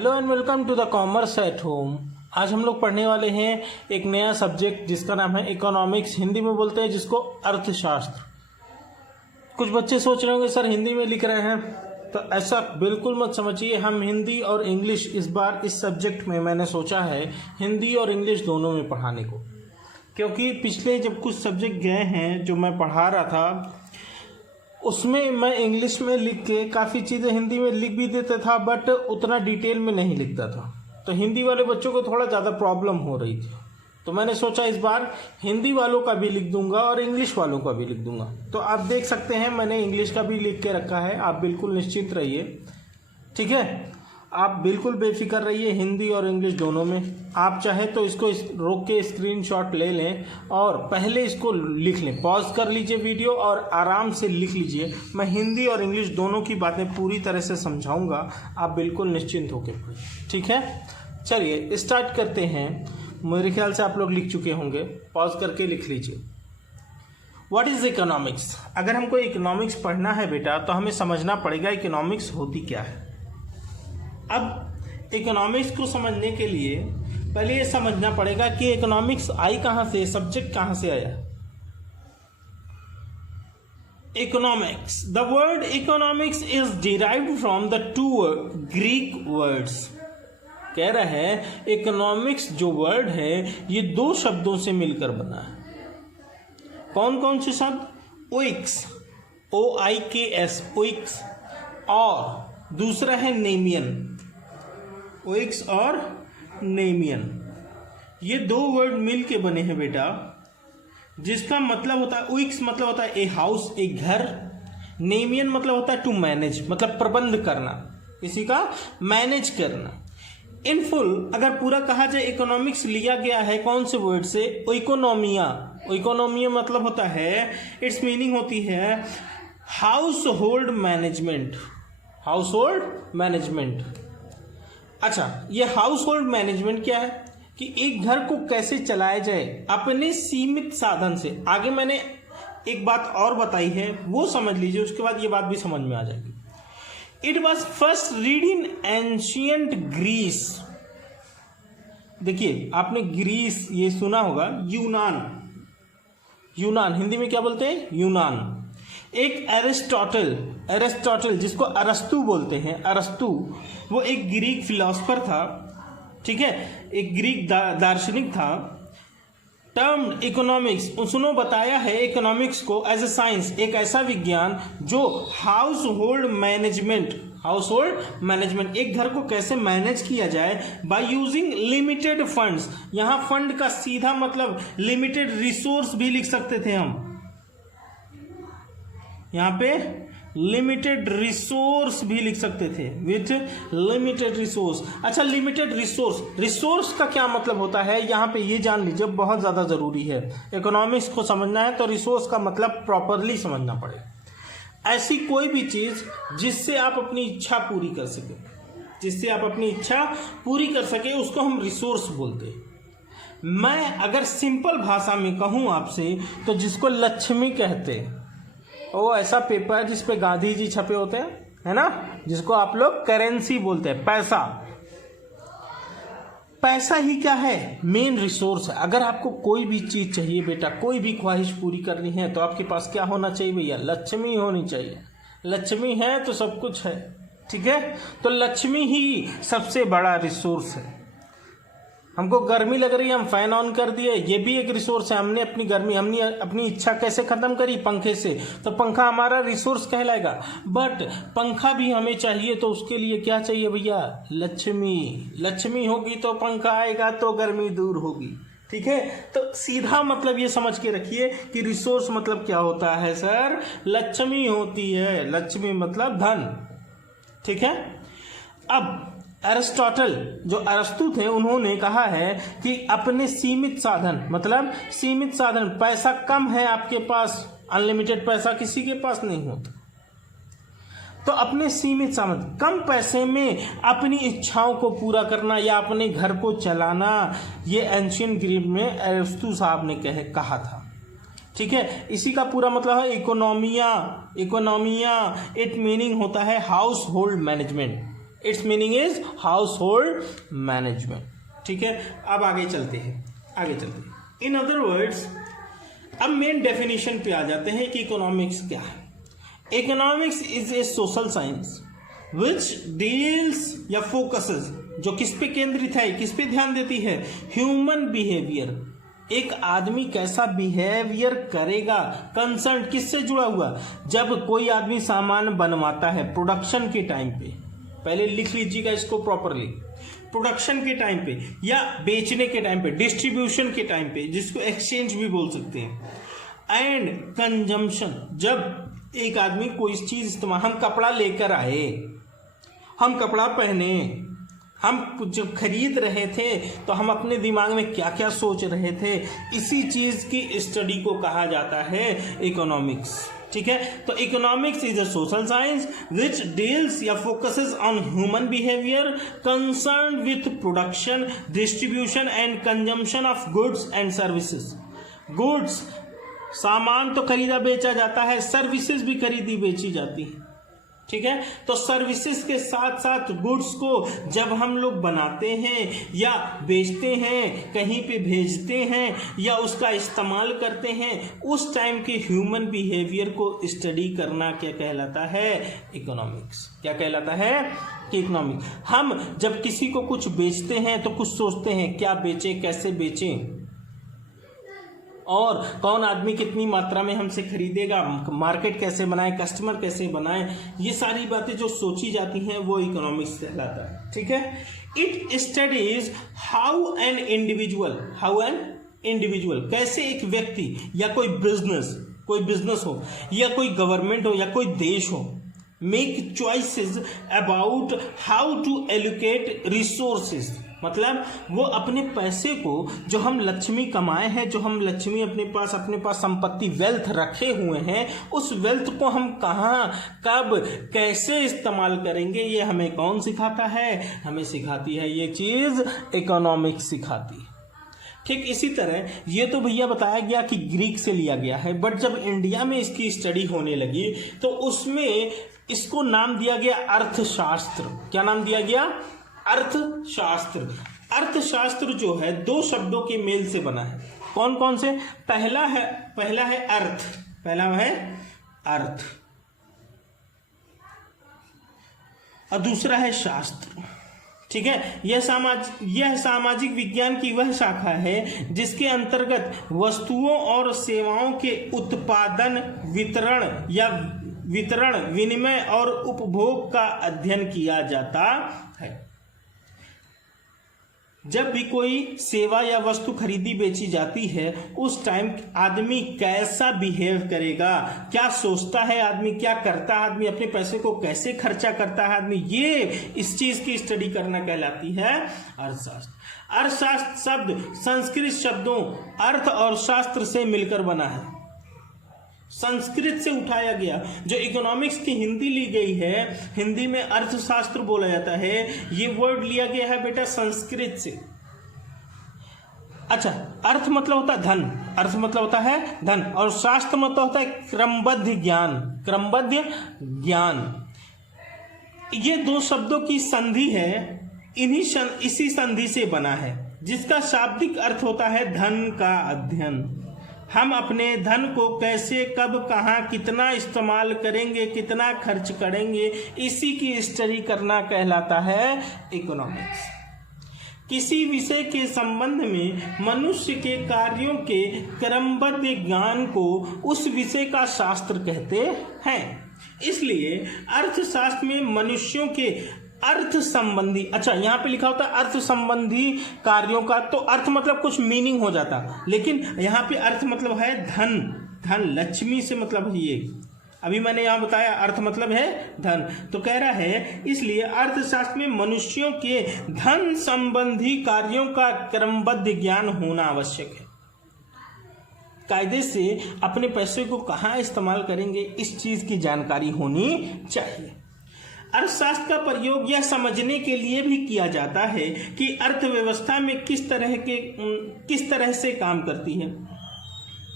Hello and welcome to the commerce at home. आज हम लोग पढ़ने वाले हैं एक नया सब्जेक्ट जिसका नाम है इकोनॉमिक्स। हिंदी में बोलते हैं जिसको अर्थशास्त्र। कुछ बच्चे सोच रहे होंगे सर हिंदी में लिख रहे हैं, तो ऐसा बिल्कुल मत समझिए। हम हिंदी और इंग्लिश इस बार इस सब्जेक्ट में मैंने सोचा है हिंदी और इंग्लिश दोनों में पढ़ाने को, क्योंकि पिछले जब कुछ सब्जेक्ट गए हैं जो मैं पढ़ा रहा था उसमें मैं इंग्लिश में लिख के काफ़ी चीज़ें हिंदी में लिख भी देता था, बट उतना डिटेल में नहीं लिखता था, तो हिंदी वाले बच्चों को थोड़ा ज़्यादा प्रॉब्लम हो रही थी। तो मैंने सोचा इस बार हिंदी वालों का भी लिख दूंगा और इंग्लिश वालों का भी लिख दूंगा। तो आप देख सकते हैं मैंने इंग्लिश का भी लिख के रखा है, आप बिल्कुल निश्चिंत रहिए, ठीक है। आप बिल्कुल बेफिक्र रहिए, हिंदी और इंग्लिश दोनों में। आप चाहे तो इसको रोक के स्क्रीनशॉट ले लें और पहले इसको लिख लें, पॉज कर लीजिए वीडियो और आराम से लिख लीजिए। मैं हिंदी और इंग्लिश दोनों की बातें पूरी तरह से समझाऊंगा, आप बिल्कुल निश्चिंत होकर पढ़िए, ठीक है। चलिए स्टार्ट करते हैं। मेरे ख्याल से आप लोग लिख चुके होंगे, पॉज करके लिख लीजिए। What is economics? अगर हमको इकोनॉमिक्स पढ़ना है बेटा तो हमें समझना पड़ेगा इकोनॉमिक्स होती क्या है। अब इकोनॉमिक्स को समझने के लिए पहले ये समझना पड़ेगा कि इकोनॉमिक्स आई कहाँ से, सब्जेक्ट कहाँ से आया। Economics, the word economics is derived from the two Greek words. कह रहा है इकोनॉमिक्स जो वर्ड है ये दो शब्दों से मिलकर बना है। कौन कौन से शब्द? ओइक्स, OIKS, ओइक्स, और दूसरा है नेमियन, ओइक्स और नेमियन। ये दो वर्ड मिल के बने हैं बेटा, जिसका मतलब होता है ओइक्स मतलब होता है ए हाउस, एक घर। नेमियन मतलब होता है टू मैनेज, मतलब प्रबंध करना, किसी का मैनेज करना। इन फुल अगर पूरा कहा जाए इकोनॉमिक्स लिया गया है कौन से वर्ड से? इकोनॉमिया। इकोनॉमिया मतलब होता है, इट्स मीनिंग होती है house hold management. House hold management. अच्छा, ये हाउस होल्ड मैनेजमेंट क्या है कि एक घर को कैसे चलाया जाए अपने सीमित साधन से। आगे मैंने एक बात और बताई है, वो समझ लीजिए, उसके बाद ये बात भी समझ में आ जाएगी। It was first read in ancient Greece. देखिए आपने ग्रीस ये सुना होगा, यूनान। यूनान हिंदी में क्या बोलते हैं? यूनान। एक एरिस्टोटल जिसको अरस्तु बोलते हैं, अरस्तु, वो एक ग्रीक फिलोसफर था, ठीक है, एक ग्रीक दार्शनिक था। टर्म इकोनॉमिक्स, उसने बताया है इकोनॉमिक्स को एज ए साइंस, एक ऐसा विज्ञान जो हाउस होल्ड मैनेजमेंट, एक घर को कैसे मैनेज किया जाए बाय यूजिंग लिमिटेड फंड्स। यहां फंड का सीधा मतलब लिमिटेड रिसोर्स भी लिख सकते थे हम, यहां पे लिमिटेड रिसोर्स भी लिख सकते थे, विथ लिमिटेड रिसोर्स। अच्छा, लिमिटेड रिसोर्स का क्या मतलब होता है यहाँ पे ये जान लीजिए, बहुत ज़्यादा ज़रूरी है। इकोनॉमिक्स को समझना है तो रिसोर्स का मतलब प्रॉपरली समझना पड़ेगा। ऐसी कोई भी चीज़ जिससे आप अपनी इच्छा पूरी कर सके, उसको हम रिसोर्स बोलते हैं। मैं अगर सिंपल भाषा में कहूँ आपसे तो जिसको लक्ष्मी कहते हैं, वो ऐसा पेपर है जिसपे गांधी जी छपे होते हैं, है ना, जिसको आप लोग करेंसी बोलते हैं, पैसा। पैसा ही क्या है? मेन रिसोर्स है। अगर आपको कोई भी चीज चाहिए बेटा, कोई भी ख्वाहिश पूरी करनी है तो आपके पास क्या होना चाहिए भैया? लक्ष्मी होनी चाहिए। लक्ष्मी है तो सब कुछ है, ठीक है। तो लक्ष्मी ही सबसे बड़ा रिसोर्स है। हमको गर्मी लग रही है, हम फैन ऑन कर दिए, ये भी एक रिसोर्स है। हमने अपनी गर्मी, हमने अपनी इच्छा कैसे खत्म करी? पंखे से। तो पंखा हमारा रिसोर्स कहलाएगा। बट पंखा भी हमें चाहिए तो उसके लिए क्या चाहिए भैया? लक्ष्मी होगी तो पंखा आएगा तो गर्मी दूर होगी, ठीक है। तो सीधा मतलब ये समझ के रखिए कि रिसोर्स मतलब क्या होता है सर? लक्ष्मी होती है। लक्ष्मी मतलब धन, ठीक है। अब एरिस्टोटल जो अरस्तु थे, उन्होंने कहा है कि अपने सीमित साधन, मतलब सीमित साधन, पैसा कम है आपके पास, अनलिमिटेड पैसा किसी के पास नहीं होता, तो अपने सीमित साधन, कम पैसे में अपनी इच्छाओं को पूरा करना या अपने घर को चलाना, ये एंशियंट ग्रीक में अरस्तु साहब ने कहा था, ठीक है। इसी का पूरा मतलब है इकोनॉमिया। इट मीनिंग होता है house hold management. It's meaning is house hold management. ठीक है, अब आगे चलते हैं। इन अदर वर्ड्स, अब मेन डेफिनेशन पे आ जाते हैं कि इकोनॉमिक्स क्या है। Economics is a social science which deals या फोकसेस, जो किस पे केंद्रित है, किस पे ध्यान देती है, ह्यूमन बिहेवियर, एक आदमी कैसा बिहेवियर करेगा, कंसर्न किससे जुड़ा हुआ। जब कोई आदमी सामान बनवाता है प्रोडक्शन के टाइम पे, पहले लिख लीजिएगा इसको प्रॉपरली, प्रोडक्शन के टाइम पे या बेचने के टाइम पे, डिस्ट्रीब्यूशन के टाइम पे, जिसको एक्सचेंज भी बोल सकते हैं, एंड कंजम्पशन, जब एक आदमी कोई चीज इस्तेमाल, हम कपड़ा लेकर आए, हम कपड़ा पहने, हम जब खरीद रहे थे तो हम अपने दिमाग में क्या क्या सोच रहे थे, इसी चीज की स्टडी को कहा जाता है इकोनॉमिक्स। ठीक है, तो economics is a social science which deals या focuses on human behaviour concern with production, distribution and consumption of goods and services. Goods, सामान तो खरीदा बेचा जाता है, सर्विसेज भी खरीदी बेची जाती है। ठीक है, तो सर्विसेज के साथ साथ गुड्स को जब हम लोग बनाते हैं या बेचते हैं, कहीं पे भेजते हैं या उसका इस्तेमाल करते हैं, उस टाइम के ह्यूमन बिहेवियर को स्टडी करना क्या कहलाता है, इकोनॉमिक्स। क्या कहलाता है कि इकोनॉमिक्स। हम जब किसी को कुछ बेचते हैं तो कुछ सोचते हैं क्या बेचें, कैसे बेचें, और कौन आदमी कितनी मात्रा में हमसे खरीदेगा, मार्केट कैसे बनाए, कस्टमर कैसे बनाए, ये सारी बातें जो सोची जाती हैं वो इकोनॉमिक्स कहलाता है। ठीक है, it studies how an individual, कैसे एक व्यक्ति या कोई बिजनेस हो या कोई गवर्नमेंट हो या कोई देश हो, make choices about how to allocate resources, मतलब वो अपने पैसे को, जो हम लक्ष्मी कमाए हैं, जो हम लक्ष्मी अपने पास संपत्ति, वेल्थ रखे हुए हैं, उस वेल्थ को हम कहाँ, कब, कैसे इस्तेमाल करेंगे, ये हमें कौन सिखाता है, हमें सिखाती है ये चीज इकोनॉमिक्स सिखाती है। ठीक इसी तरह ये तो भैया बताया गया कि ग्रीक से लिया गया है, बट जब इंडिया में इसकी स्टडी होने लगी तो उसमें इसको नाम दिया गया अर्थशास्त्र। क्या नाम दिया गया, अर्थशास्त्र। अर्थशास्त्र जो है दो शब्दों के मेल से बना है। कौन कौन से, पहला है अर्थ और दूसरा है शास्त्र। ठीक है, यह सामाजिक विज्ञान की वह शाखा है जिसके अंतर्गत वस्तुओं और सेवाओं के उत्पादन, वितरण, विनिमय और उपभोग का अध्ययन किया जाता है। जब भी कोई सेवा या वस्तु खरीदी बेची जाती है, उस टाइम आदमी कैसा बिहेव करेगा, क्या सोचता है आदमी, क्या करता है आदमी, अपने पैसे को कैसे खर्चा करता है आदमी, ये इस चीज की स्टडी करना कहलाती है अर्थशास्त्र। अर्थशास्त्र शब्द संस्कृत शब्दों अर्थ और शास्त्र से मिलकर बना है, संस्कृत से उठाया गया। जो इकोनॉमिक्स की हिंदी ली गई है, हिंदी में अर्थशास्त्र बोला जाता है, ये वर्ड लिया गया है बेटा संस्कृत से। अच्छा, अर्थ मतलब होता है धन, और शास्त्र मतलब होता है क्रमबद्ध ज्ञान। ये दो शब्दों की संधि है, इसी संधि से बना है, जिसका शाब्दिक अर्थ होता है धन का अध्ययन। हम अपने धन को कैसे, कब, कहाँ, कितना इस्तेमाल करेंगे, कितना खर्च करेंगे, इसी की स्टडी करना कहलाता है इकोनॉमिक्स। किसी विषय के संबंध में मनुष्य के कार्यों के क्रमबद्ध ज्ञान को उस विषय का शास्त्र कहते हैं। इसलिए अर्थशास्त्र में मनुष्यों के अर्थ संबंधी, अच्छा यहाँ पे लिखा होता है अर्थ संबंधी कार्यों का, तो अर्थ मतलब कुछ मीनिंग हो जाता, लेकिन यहाँ पे अर्थ मतलब है धन, लक्ष्मी से मतलब है। ये अभी मैंने यहाँ बताया अर्थ मतलब है धन, तो कह रहा है इसलिए अर्थशास्त्र में मनुष्यों के धन संबंधी कार्यों का क्रमबद्ध ज्ञान होना आवश्यक है। कायदे से अपने पैसे को कहाँ इस्तेमाल करेंगे, इस चीज की जानकारी होनी चाहिए। अर्थशास्त्र का प्रयोग यह समझने के लिए भी किया जाता है कि अर्थव्यवस्था में किस तरह से काम करती है।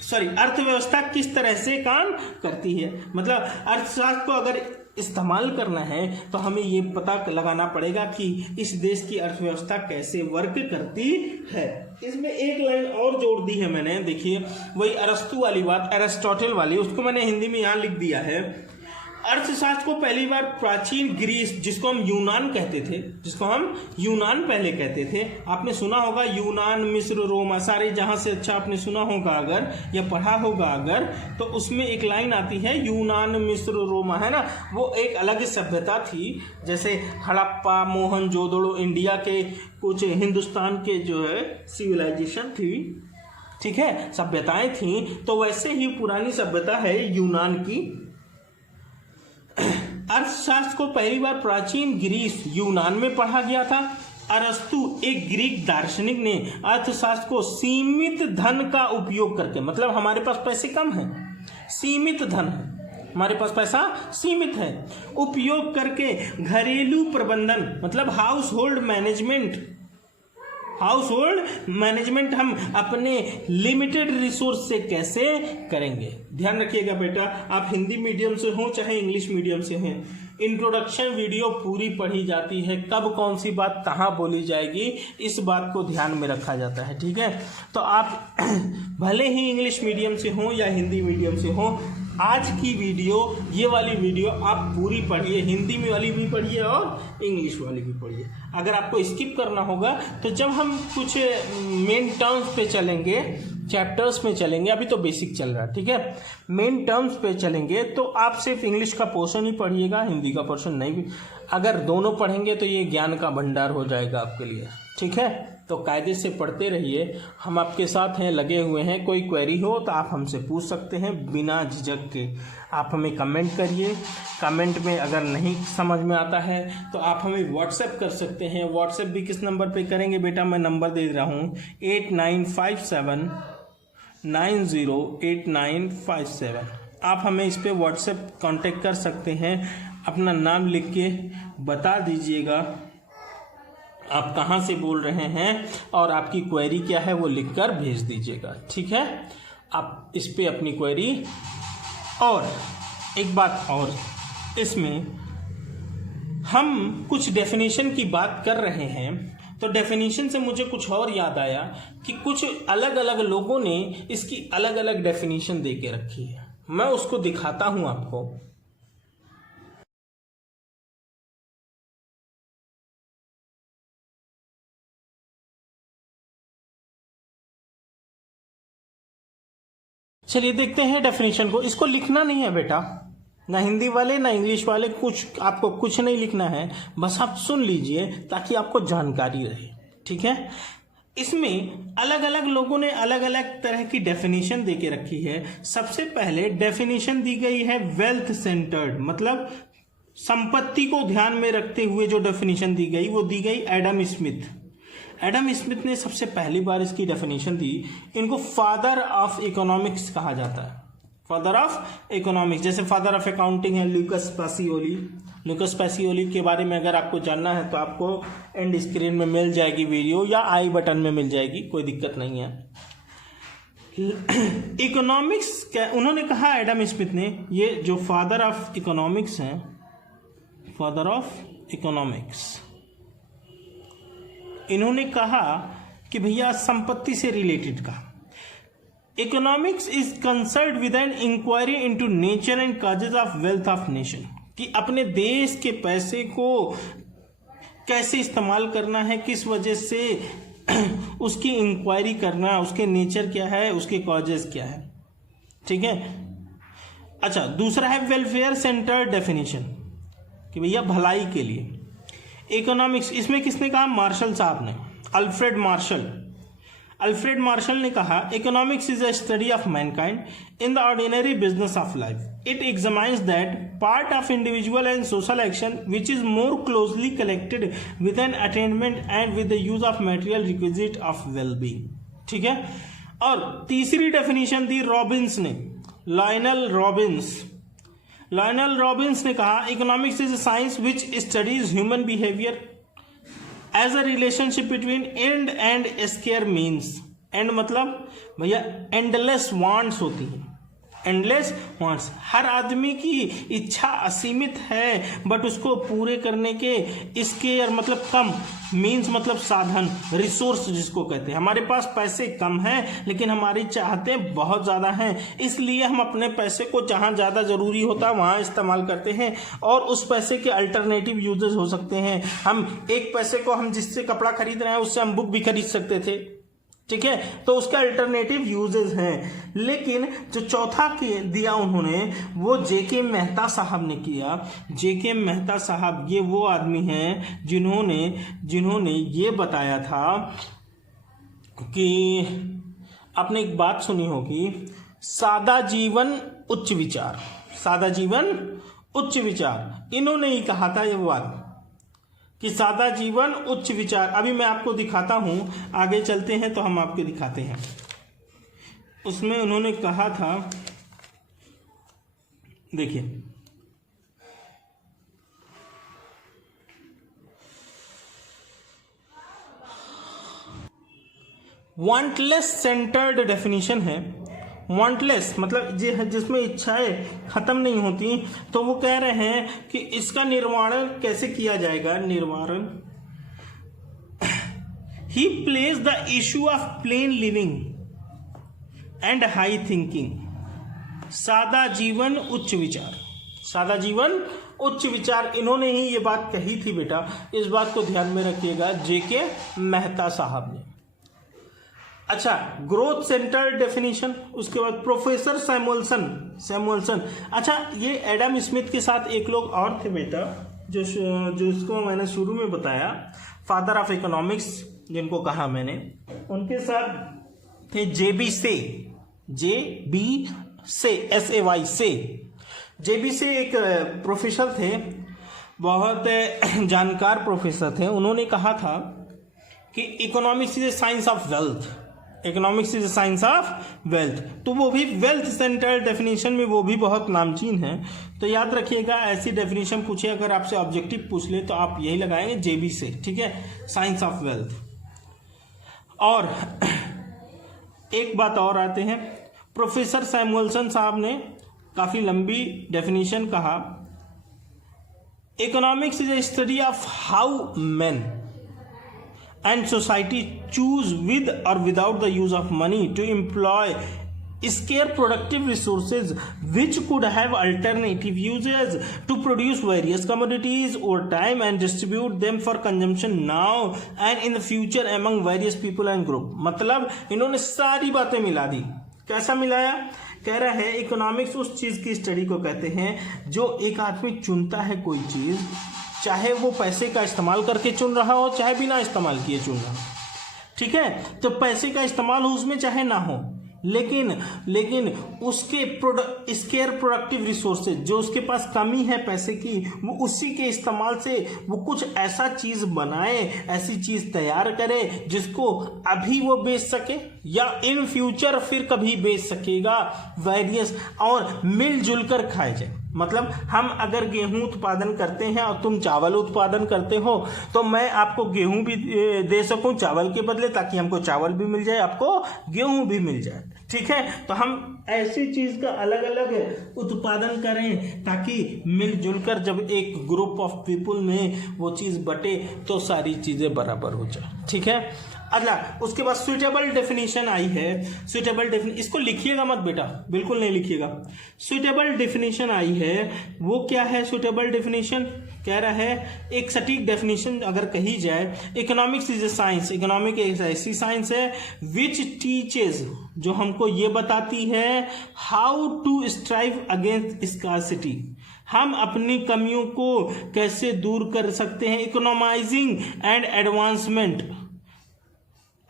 अर्थव्यवस्था किस तरह से काम करती है। मतलब अर्थशास्त्र को अगर इस्तेमाल करना है तो हमें ये पता लगाना पड़ेगा कि इस देश की अर्थव्यवस्था कैसे वर्क करती है। इसमें एक लाइन और जोड़ दी है मैंने, देखिए वही अरस्तु वाली बात, एरिस्टोटल वाली, उसको मैंने हिंदी में यहाँ लिख दिया है। अर्थशास्त्र को पहली बार प्राचीन ग्रीस, जिसको हम यूनान कहते थे, जिसको हम यूनान पहले कहते थे, आपने सुना होगा यूनान, मिस्र, रोमा, सारे जहां से अच्छा आपने सुना होगा अगर या पढ़ा होगा अगर, तो उसमें एक लाइन आती है यूनान, मिस्र, रोमा, है ना, वो एक अलग सभ्यता थी। जैसे हड़प्पा, मोहनजोदड़ो, इंडिया के कुछ हिंदुस्तान के जो है सिविलाइजेशन थी, ठीक है, सभ्यताएं थी, तो वैसे ही पुरानी सभ्यता है यूनान की। अर्थशास्त्र को पहली बार प्राचीन ग्रीस, यूनान में पढ़ा गया था। अरस्तु, एक ग्रीक दार्शनिक, ने अर्थशास्त्र को सीमित धन का उपयोग करके, मतलब हमारे पास पैसे कम हैं, सीमित धन है, हमारे पास पैसा सीमित है, उपयोग करके घरेलू प्रबंधन, मतलब हाउस होल्ड मैनेजमेंट हम अपने लिमिटेड रिसोर्स से कैसे करेंगे। ध्यान रखिएगा बेटा, आप हिंदी मीडियम से हो चाहे इंग्लिश मीडियम से हैं, इंट्रोडक्शन वीडियो पूरी पढ़ी जाती है, कब कौन सी बात कहाँ बोली जाएगी इस बात को ध्यान में रखा जाता है, ठीक है। तो आप भले ही इंग्लिश मीडियम से हो या हिंदी मीडियम से हो, आज की वीडियो, ये वाली वीडियो आप पूरी पढ़िए, हिंदी में वाली भी पढ़िए और इंग्लिश वाली भी पढ़िए। अगर आपको स्किप करना होगा तो जब हम कुछ मेन टर्म्स पे चलेंगे, चैप्टर्स में चलेंगे, अभी तो बेसिक चल रहा है, ठीक है, मेन टर्म्स पे चलेंगे तो आप सिर्फ इंग्लिश का पोर्शन ही पढ़िएगा, हिंदी का पोर्शन नहीं भी। अगर दोनों पढ़ेंगे तो ये ज्ञान का भंडार हो जाएगा आपके लिए, ठीक है। तो कायदे से पढ़ते रहिए, हम आपके साथ हैं, लगे हुए हैं। कोई क्वेरी हो तो आप हमसे पूछ सकते हैं बिना झिझक के। आप हमें कमेंट करिए, कमेंट में अगर नहीं समझ में आता है तो आप हमें व्हाट्सएप कर सकते हैं। व्हाट्सएप भी किस नंबर पे करेंगे बेटा, मैं नंबर दे रहा हूँ 8957908957। आप हमें इस पे व्हाट्सएप कांटेक्ट कर सकते हैं। अपना नाम लिख के बता दीजिएगा आप कहाँ से बोल रहे हैं और आपकी क्वेरी क्या है वो लिखकर भेज दीजिएगा, ठीक है। आप इस पे अपनी क्वेरी, और एक बात और, इसमें हम कुछ डेफिनेशन की बात कर रहे हैं तो डेफिनेशन से मुझे कुछ और याद आया कि कुछ अलग अलग लोगों ने इसकी अलग अलग डेफिनेशन दे के रखी है, मैं उसको दिखाता हूं आपको। चलिए देखते हैं डेफिनेशन को। इसको लिखना नहीं है बेटा, ना हिंदी वाले ना इंग्लिश वाले, कुछ आपको कुछ नहीं लिखना है, बस आप सुन लीजिए ताकि आपको जानकारी रहे, ठीक है। इसमें अलग अलग लोगों ने अलग अलग तरह की डेफिनेशन दे के रखी है। सबसे पहले डेफिनेशन दी गई है वेल्थ सेंटर्ड, मतलब संपत्ति को ध्यान में रखते हुए जो डेफिनेशन दी गई वो दी गई एडम स्मिथ। एडम स्मिथ ने सबसे पहली बार इसकी डेफिनेशन दी। इनको फादर ऑफ इकोनॉमिक्स कहा जाता है, फादर ऑफ इकोनॉमिक्स। जैसे फादर ऑफ अकाउंटिंग है लुकास पैसिओली। लुकास पैसिओली के बारे में अगर आपको जानना है तो आपको एंड स्क्रीन में मिल जाएगी वीडियो, या आई बटन में मिल जाएगी, कोई दिक्कत नहीं है। इकोनॉमिक्स उन्होंने कहा, एडम स्मिथ ने, ये जो फादर ऑफ इकोनॉमिक्स हैं, फादर ऑफ इकोनॉमिक्स, इन्होंने कहा कि भैया संपत्ति से रिलेटेड का economics is concerned with an inquiry into nature and causes of wealth of nation, कि अपने देश के पैसे को कैसे इस्तेमाल करना है, किस वजह से उसकी इंक्वायरी करना, उसके नेचर क्या है, उसके कॉजेज क्या है, ठीक है। अच्छा, दूसरा है वेलफेयर सेंटर्ड डेफिनेशन, कि भैया भलाई के लिए इकोनॉमिक्स। इसमें किसने कहा, मार्शल साहब ने, अल्फ्रेड मार्शल ने कहा, economics is a study of mankind in the ordinary business of life. It examines that part of individual and social action which is more closely connected with an attainment and with the use of material requisite of wellbeing. ठीक है. और तीसरी definition दी Robbins ने, Lionel Robbins ने कहा, economics is a science which studies human behaviour as a relationship between end and square means. And मतलब भैया एंडलेस वांट्स होती हैं, एंडलेस वांट्स। हर आदमी की इच्छा असीमित है, बट उसको पूरे करने के इसके मतलब कम मीन्स मतलब साधन, रिसोर्स जिसको कहते हैं। हमारे पास पैसे कम हैं लेकिन हमारी चाहतें बहुत ज़्यादा हैं, इसलिए हम अपने पैसे को जहाँ ज़्यादा ज़रूरी होता है वहाँ इस्तेमाल करते हैं, और उस पैसे के अल्टरनेटिव यूजेस हो सकते हैं। हम एक पैसे को हम जिससे कपड़ा खरीद रहे हैं उससे हम बुक भी खरीद सकते थे, ठीक है, तो उसका अल्टरनेटिव यूजेस हैं। लेकिन जो चौथा दिया उन्होंने वो जेके मेहता साहब ने किया। जेके मेहता साहब ये वो आदमी हैं जिन्होंने ये बताया था कि आपने एक बात सुनी होगी, सादा जीवन उच्च विचार, सादा जीवन उच्च विचार। इन्होंने ही कहा था ये बात कि सादा जीवन उच्च विचार। अभी मैं आपको दिखाता हूं, आगे चलते हैं तो हम आपको दिखाते हैं। उसमें उन्होंने कहा था, देखिए, वांटलेस सेंटर्ड डेफिनेशन है। वांटलेस मतलब जिसमें इच्छाएं खत्म नहीं होती, तो वो कह रहे हैं कि इसका निर्वारण कैसे किया जाएगा। निर्वारण, he place the issue of plain living and high thinking. सादा जीवन उच्च विचार, सादा जीवन उच्च विचार, इन्होंने ही ये बात कही थी बेटा, इस बात को ध्यान में रखिएगा, जेके मेहता साहब ने। अच्छा, ग्रोथ सेंटर डेफिनेशन, उसके बाद प्रोफेसर सैमुअल्सन। अच्छा, ये एडम स्मिथ के साथ एक लोग और थे बेटा, जो इसको मैंने शुरू में बताया, फादर ऑफ इकोनॉमिक्स जिनको कहा मैंने, उनके साथ थे जेबी से जेबी से एक प्रोफेसर थे, बहुत जानकार प्रोफेसर थे। उन्होंने कहा था कि economics is a science of wealth, economics is science of wealth. तो वो भी वेल्थ सेंटर डेफिनेशन में वो भी बहुत नामचीन है। तो याद रखिएगा, ऐसी डेफिनेशन पूछे अगर आपसे ऑब्जेक्टिव पूछ ले तो आप यही लगाएंगे जेबी से, ठीक है, साइंस ऑफ वेल्थ। और एक बात और आते हैं, प्रोफेसर सैमुअल्सन साहब ने काफी लंबी डेफिनेशन कहा, economics is a study of how man and society choose with or without the use of money to employ scarce productive resources which could have alternative uses to produce various commodities over time and distribute them for consumption now and in the future among various people and group। मतलब इन्होंने सारी बातें मिला दी। कैसा मिलाया? कह रहा है इकोनॉमिक्स उस चीज की स्टडी को कहते हैं जो एक आदमी चुनता है कोई चीज, चाहे वो पैसे का इस्तेमाल करके चुन रहा हो चाहे बिना इस्तेमाल किए चुन रहा हो, ठीक है, तो पैसे का इस्तेमाल हो उसमें चाहे ना हो, लेकिन उसके स्केयर प्रोडक्टिव रिसोर्सेज, जो उसके पास कमी है पैसे की, वो उसी के इस्तेमाल से वो कुछ ऐसा चीज बनाए, ऐसी चीज तैयार करे जिसको अभी वो बेच सके या इन फ्यूचर फिर कभी बेच सकेगा, वेरियस, और मिलजुल कर खाए जाए। मतलब हम अगर गेहूं उत्पादन करते हैं और तुम चावल उत्पादन करते हो, तो मैं आपको गेहूं भी दे सकूं चावल के बदले, ताकि हमको चावल भी मिल जाए, आपको गेहूं भी मिल जाए, ठीक है। तो हम ऐसी चीज का अलग अलग उत्पादन करें ताकि मिलजुल कर जब एक ग्रुप ऑफ पीपुल में वो चीज बटे तो सारी चीजें बराबर हो जाए, ठीक है। अगला, उसके बाद सुइटेबल डेफिनेशन आई है। सुइटेबल डेफिनेशन, इसको लिखिएगा मत बेटा, बिल्कुल नहीं लिखिएगा। सुइटेबल डेफिनेशन आई है, वो क्या है? सुइटेबल डेफिनेशन कह रहा है, एक सटीक डेफिनेशन अगर कही जाए, economics is a science, economic एक ऐसी साइंस है विच टीचेज, जो हमको ये बताती है how to strive against scarcity, हम अपनी कमियों को कैसे दूर कर सकते हैं, economizing and advancement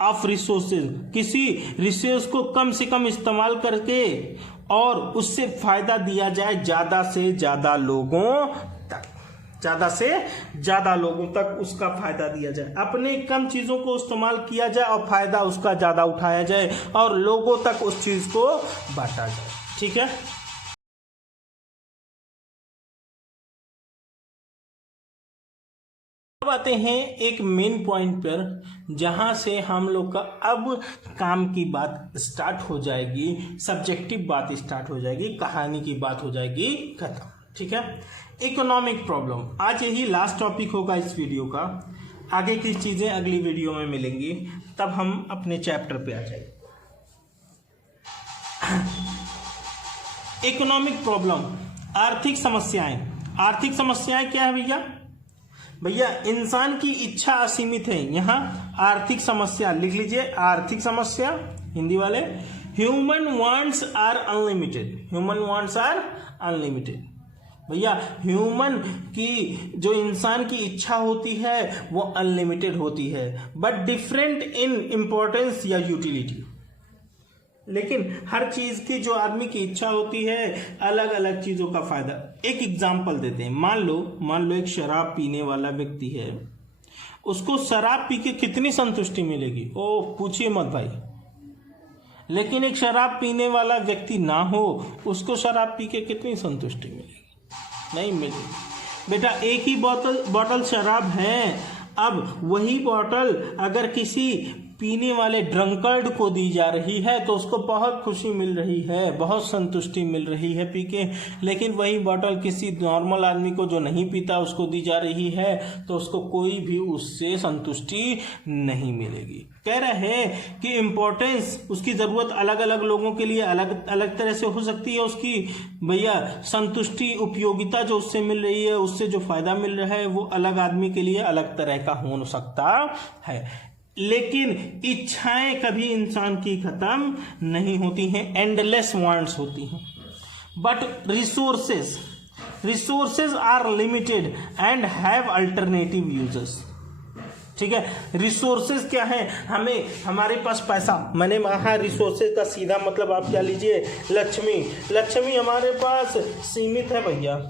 of resources, किसी रिसोर्स को कम से कम इस्तेमाल करके और उससे फायदा दिया जाए ज्यादा से ज्यादा लोगों तक, ज्यादा से ज्यादा लोगों तक उसका फायदा दिया जाए, अपने कम चीजों को इस्तेमाल किया जाए और फायदा उसका ज्यादा उठाया जाए और लोगों तक उस चीज को बांटा जाए, ठीक है। अब आते हैं एक मेन पॉइंट पर, जहां से हम लोग का अब काम की बात स्टार्ट हो जाएगी, सब्जेक्टिव बात स्टार्ट हो जाएगी, कहानी की बात हो जाएगी खत्म। ठीक है, इकोनॉमिक प्रॉब्लम आज यही लास्ट टॉपिक होगा इस वीडियो का। आगे की चीजें अगली वीडियो में मिलेंगी, तब हम अपने चैप्टर पे आ जाएंगे। इकोनॉमिक प्रॉब्लम, आर्थिक समस्याएं। आर्थिक समस्याएं क्या है भैया? इंसान की इच्छा असीमित है। यहाँ आर्थिक समस्या लिख लीजिए, आर्थिक समस्या हिंदी वाले। Human wants are unlimited, human wants are unlimited. भैया ह्यूमन की जो इंसान की इच्छा होती है वो अनलिमिटेड होती है, बट डिफरेंट इन इंपॉर्टेंस या यूटिलिटी। लेकिन हर चीज की जो आदमी की इच्छा होती है, अलग अलग चीजों का फायदा। एक एग्जांपल देते हैं। मान लो एक शराब पीने वाला व्यक्ति है, उसको शराब पी के कितनी संतुष्टि मिलेगी? ओ पूछिए मत भाई। लेकिन एक शराब पीने वाला व्यक्ति ना हो, उसको शराब पी के कितनी संतुष्टि मिलेगी? नहीं मिलेगी। बेटा एक ही बॉटल शराब है, अब वही बॉटल अगर किसी पीने वाले ड्रंकर्ड को दी जा रही है तो उसको बहुत खुशी मिल रही है, बहुत संतुष्टि मिल रही है पी के। लेकिन वही बॉटल किसी नॉर्मल आदमी को जो नहीं पीता उसको दी जा रही है तो उसको कोई भी उससे संतुष्टि नहीं मिलेगी। कह रहे हैं कि इम्पोर्टेंस, उसकी ज़रूरत अलग अलग लोगों के लिए अलग अलग तरह से हो सकती है। उसकी भैया संतुष्टि, उपयोगिता जो उससे मिल रही है, उससे जो फायदा मिल रहा है वो अलग आदमी के लिए अलग तरह का हो सकता है। लेकिन इच्छाएं कभी इंसान की खत्म नहीं होती हैं, एंडलेस वांट्स होती हैं। But resources are limited and have alternative uses. ठीक है, रिसोर्सेज क्या है? हमारे पास पैसा, मैंने कहा रिसोर्सेज का सीधा मतलब आप क्या लीजिए, लक्ष्मी हमारे पास सीमित है भैया,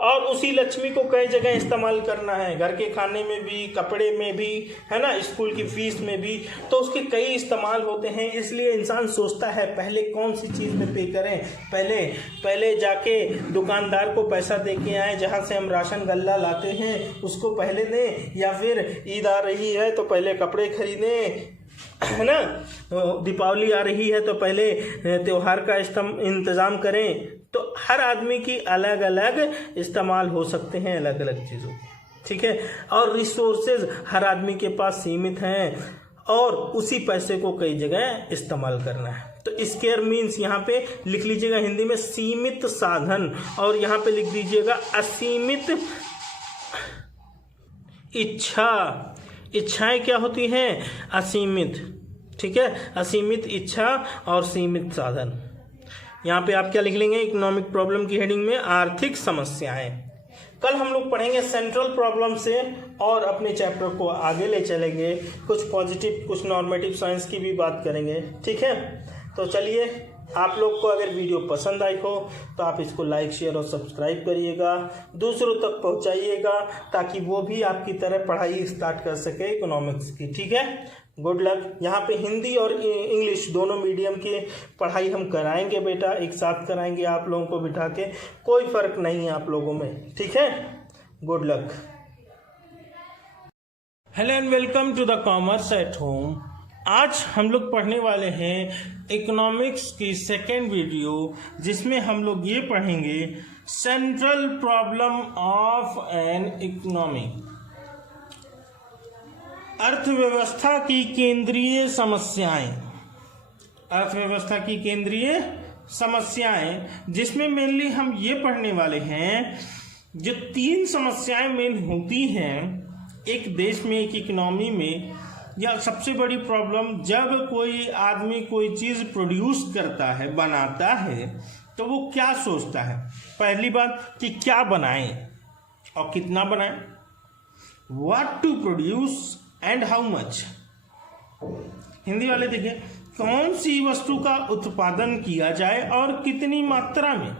और उसी लक्ष्मी को कई जगह इस्तेमाल करना है, घर के खाने में भी, कपड़े में भी, है ना, स्कूल की फीस में भी, तो उसके कई इस्तेमाल होते हैं। इसलिए इंसान सोचता है पहले कौन सी चीज़ में पे करें, पहले जाके दुकानदार को पैसा दे के आए, जहाँ से हम राशन गल्ला लाते हैं उसको पहले दें, या फिर ईद आ रही है तो पहले कपड़े खरीदें, है ना, दीपावली आ रही है तो पहले त्योहार का इंतज़ाम करें। तो हर आदमी की अलग अलग इस्तेमाल हो सकते हैं, अलग अलग चीज़ों के। ठीक है, और रिसोर्सेज हर आदमी के पास सीमित हैं और उसी पैसे को कई जगह इस्तेमाल करना है। तो स्केयर मीन्स यहाँ पे लिख लीजिएगा हिंदी में सीमित साधन, और यहाँ पे लिख दीजिएगा असीमित इच्छा। इच्छाएं क्या होती हैं? असीमित। ठीक है, असीमित इच्छा और सीमित साधन। यहाँ पे आप क्या लिख लेंगे इकोनॉमिक प्रॉब्लम की हेडिंग में? आर्थिक समस्याएं। कल हम लोग पढ़ेंगे सेंट्रल प्रॉब्लम से और अपने चैप्टर को आगे ले चलेंगे, कुछ पॉजिटिव कुछ नॉर्मेटिव साइंस की भी बात करेंगे। ठीक है, तो चलिए, आप लोग को अगर वीडियो पसंद आई हो तो आप इसको लाइक, शेयर और सब्सक्राइब करिएगा, दूसरों तक पहुंचाइएगा, ताकि वो भी आपकी तरह पढ़ाई स्टार्ट कर सके इकोनॉमिक्स की। ठीक है, गुड लक। यहाँ पे हिंदी और इंग्लिश दोनों मीडियम की पढ़ाई हम कराएंगे बेटा, एक साथ कराएंगे आप लोगों को बिठा के, कोई फर्क नहीं है आप लोगों में। ठीक है, good luck. Hello and welcome to the commerce at home. आज हम लोग पढ़ने वाले हैं इकोनॉमिक्स की सेकेंड वीडियो, जिसमें हम लोग ये पढ़ेंगे central problem of an economy, अर्थव्यवस्था की केंद्रीय समस्याएं। अर्थव्यवस्था की केंद्रीय समस्याएं, जिसमें मेनली हम ये पढ़ने वाले हैं जो 3 समस्याएं मेन होती हैं एक देश में, एक इकोनॉमी में। या सबसे बड़ी प्रॉब्लम, जब कोई आदमी कोई चीज़ प्रोड्यूस करता है, बनाता है, तो वो क्या सोचता है? पहली बात कि क्या बनाएं और कितना बनाएं, what to produce and how much. Hindi वाले देखिए, कौन सी वस्तु का उत्पादन किया जाए और कितनी मात्रा में,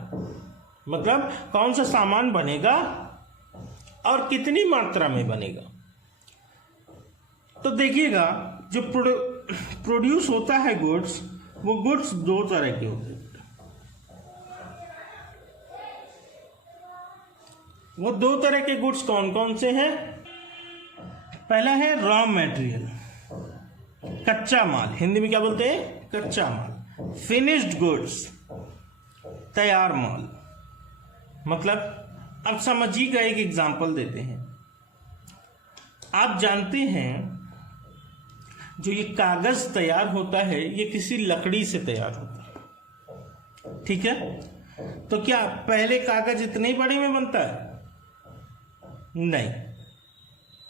मतलब कौन सा सामान बनेगा और कितनी मात्रा में बनेगा। तो देखिएगा, जो प्रोड्यूस होता है गुड्स, वो गुड्स 2 तरह के होते हैं। वो 2 तरह के गुड्स कौन कौन से हैं? पहला है रॉ मटेरियल, कच्चा माल, हिंदी में क्या बोलते हैं, कच्चा माल। फिनिश्ड गुड्स, तैयार माल। मतलब अब समझिएगा, एक एग्जांपल देते हैं। आप जानते हैं जो ये कागज तैयार होता है ये किसी लकड़ी से तैयार होता है, ठीक है। तो क्या पहले कागज इतने ही बड़े में बनता है? नहीं,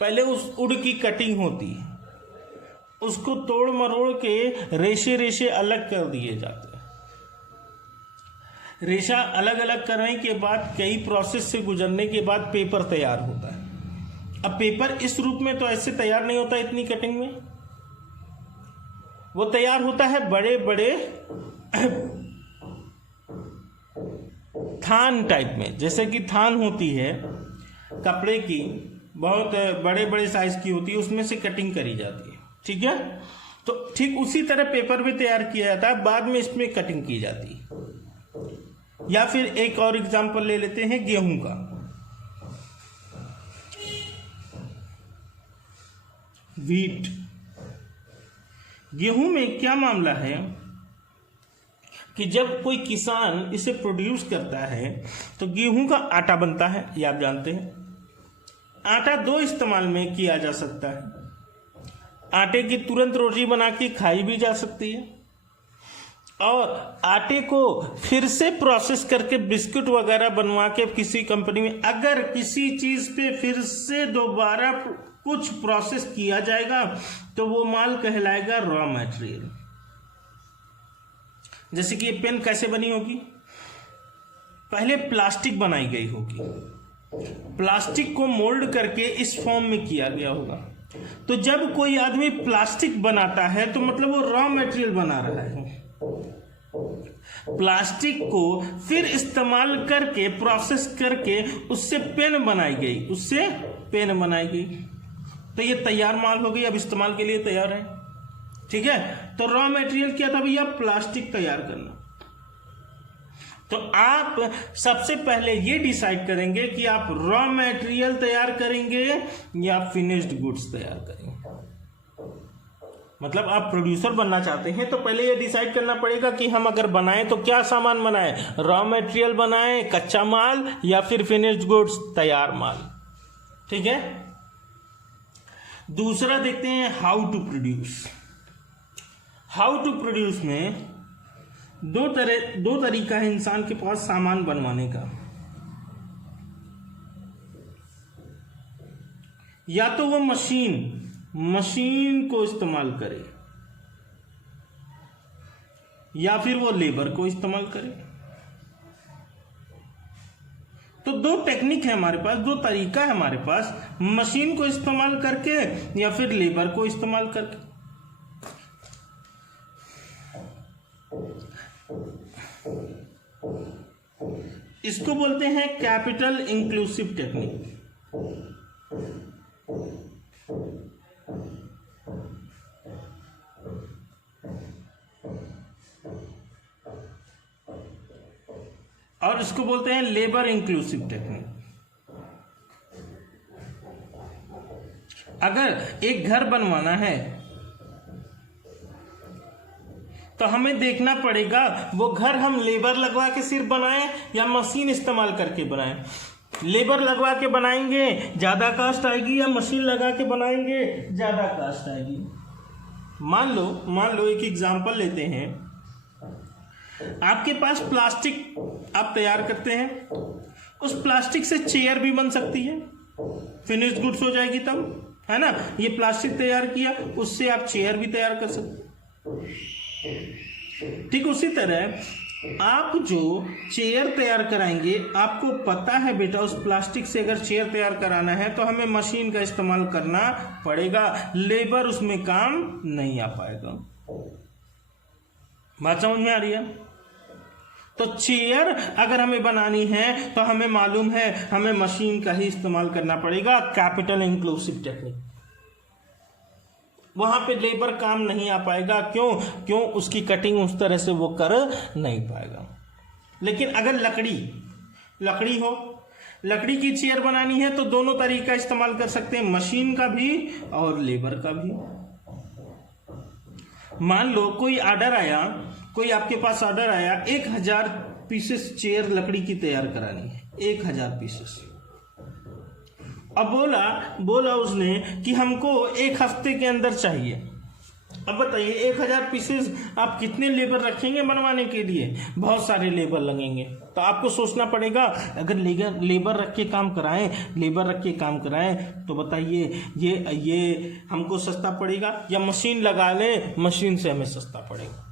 पहले उस उड़ की कटिंग होती है, उसको तोड़ मरोड़ के रेशे रेशे अलग कर दिए जाते हैं। रेशा अलग अलग करने के बाद कई प्रोसेस से गुजरने के बाद पेपर तैयार होता है। अब पेपर इस रूप में तो ऐसे तैयार नहीं होता इतनी कटिंग में, वो तैयार होता है बड़े बड़े थान टाइप में। जैसे कि थान होती है कपड़े की, बहुत बड़े बड़े साइज की होती है, उसमें से कटिंग करी जाती है, ठीक है। तो ठीक उसी तरह पेपर भी तैयार किया जाता है, बाद में इसमें कटिंग की जाती है। या फिर एक और एग्जांपल ले लेते हैं गेहूं का। व्हीट, गेहूं में क्या मामला है कि जब कोई किसान इसे प्रोड्यूस करता है तो गेहूं का आटा बनता है, ये आप जानते हैं। आटा दो इस्तेमाल में किया जा सकता है। आटे की तुरंत रोटी बना के खाई भी जा सकती है, और आटे को फिर से प्रोसेस करके बिस्कुट वगैरह बनवा के किसी कंपनी में, अगर किसी चीज पे फिर से दोबारा कुछ प्रोसेस किया जाएगा तो वो माल कहलाएगा रॉ मटेरियल। जैसे कि ये पेन कैसे बनी होगी, पहले प्लास्टिक बनाई गई होगी, प्लास्टिक को मोल्ड करके इस फॉर्म में किया गया होगा। तो जब कोई आदमी प्लास्टिक बनाता है तो मतलब वो रॉ मटेरियल बना रहा है। प्लास्टिक को फिर इस्तेमाल करके प्रोसेस करके उससे पेन बनाई गई, उससे पेन बनाई गई, तो ये तैयार माल हो गई, अब इस्तेमाल के लिए तैयार है, ठीक है। तो रॉ मटेरियल क्या था भैया, प्लास्टिक तैयार करना। तो आप सबसे पहले ये डिसाइड करेंगे कि आप रॉ मटेरियल तैयार करेंगे या फिनिश्ड गुड्स तैयार करेंगे। मतलब आप प्रोड्यूसर बनना चाहते हैं तो पहले ये डिसाइड करना पड़ेगा कि हम अगर बनाएं तो क्या सामान बनाएं, रॉ मटेरियल बनाएं, कच्चा माल, या फिर फिनिश्ड गुड्स, तैयार माल, ठीक है। दूसरा देखते हैं how to produce. How to produce में दो तरीका है इंसान के पास सामान बनवाने का। या तो वो मशीन को इस्तेमाल करे, या फिर वो लेबर को इस्तेमाल करे। तो दो टेक्निक है हमारे पास, दो तरीका है हमारे पास, मशीन को इस्तेमाल करके या फिर लेबर को इस्तेमाल करके। इसको बोलते हैं कैपिटल इंक्लूसिव टेक्निक। और इसको बोलते हैं लेबर इंक्लूसिव टेक्निक। अगर एक घर बनवाना है तो हमें देखना पड़ेगा वो घर हम लेबर लगवा के सिर्फ बनाएं या मशीन इस्तेमाल करके बनाएं। लेबर लगवा के बनाएंगे ज्यादा कास्ट आएगी, या मशीन लगा के बनाएंगे ज्यादा कास्ट आएगी। मान लो एक एग्जांपल लेते हैं। आपके पास प्लास्टिक आप तैयार करते हैं, उस प्लास्टिक से चेयर भी बन सकती है, फिनिश्ड गुड्स हो जाएगी तब, है ना। ये प्लास्टिक तैयार किया, उससे आप चेयर भी तैयार कर सकते। ठीक उसी तरह आप जो चेयर तैयार कराएंगे, आपको पता है बेटा उस प्लास्टिक से अगर चेयर तैयार कराना है तो हमें मशीन का इस्तेमाल करना पड़ेगा, लेबर उसमें काम नहीं आ पाएगा। बात समझ में आ रही है? तो चेयर अगर हमें बनानी है तो हमें मालूम है हमें मशीन का ही इस्तेमाल करना पड़ेगा, कैपिटल इंक्लूसिव टेक्निक। वहां पे लेबर काम नहीं आ पाएगा। क्यों उसकी कटिंग उस तरह से वो कर नहीं पाएगा। लेकिन अगर लकड़ी हो, लकड़ी की चेयर बनानी है तो दोनों तरीका इस्तेमाल कर सकते हैं, मशीन का भी और लेबर का भी। मान लो कोई ऑर्डर आया, कोई आपके पास ऑर्डर आया, 1000 पीसेस चेयर लकड़ी की तैयार करानी है, 1000 पीसेस। अब बोला उसने कि हमको 1 हफ्ते के अंदर चाहिए। अब बताइए 1000 पीसेस आप कितने लेबर रखेंगे बनवाने के लिए? बहुत सारे लेबर लगेंगे। तो आपको सोचना पड़ेगा, अगर लेबर रख के काम कराएं तो बताइए ये हमको सस्ता पड़ेगा या मशीन लगा लें, मशीन से हमें सस्ता पड़ेगा?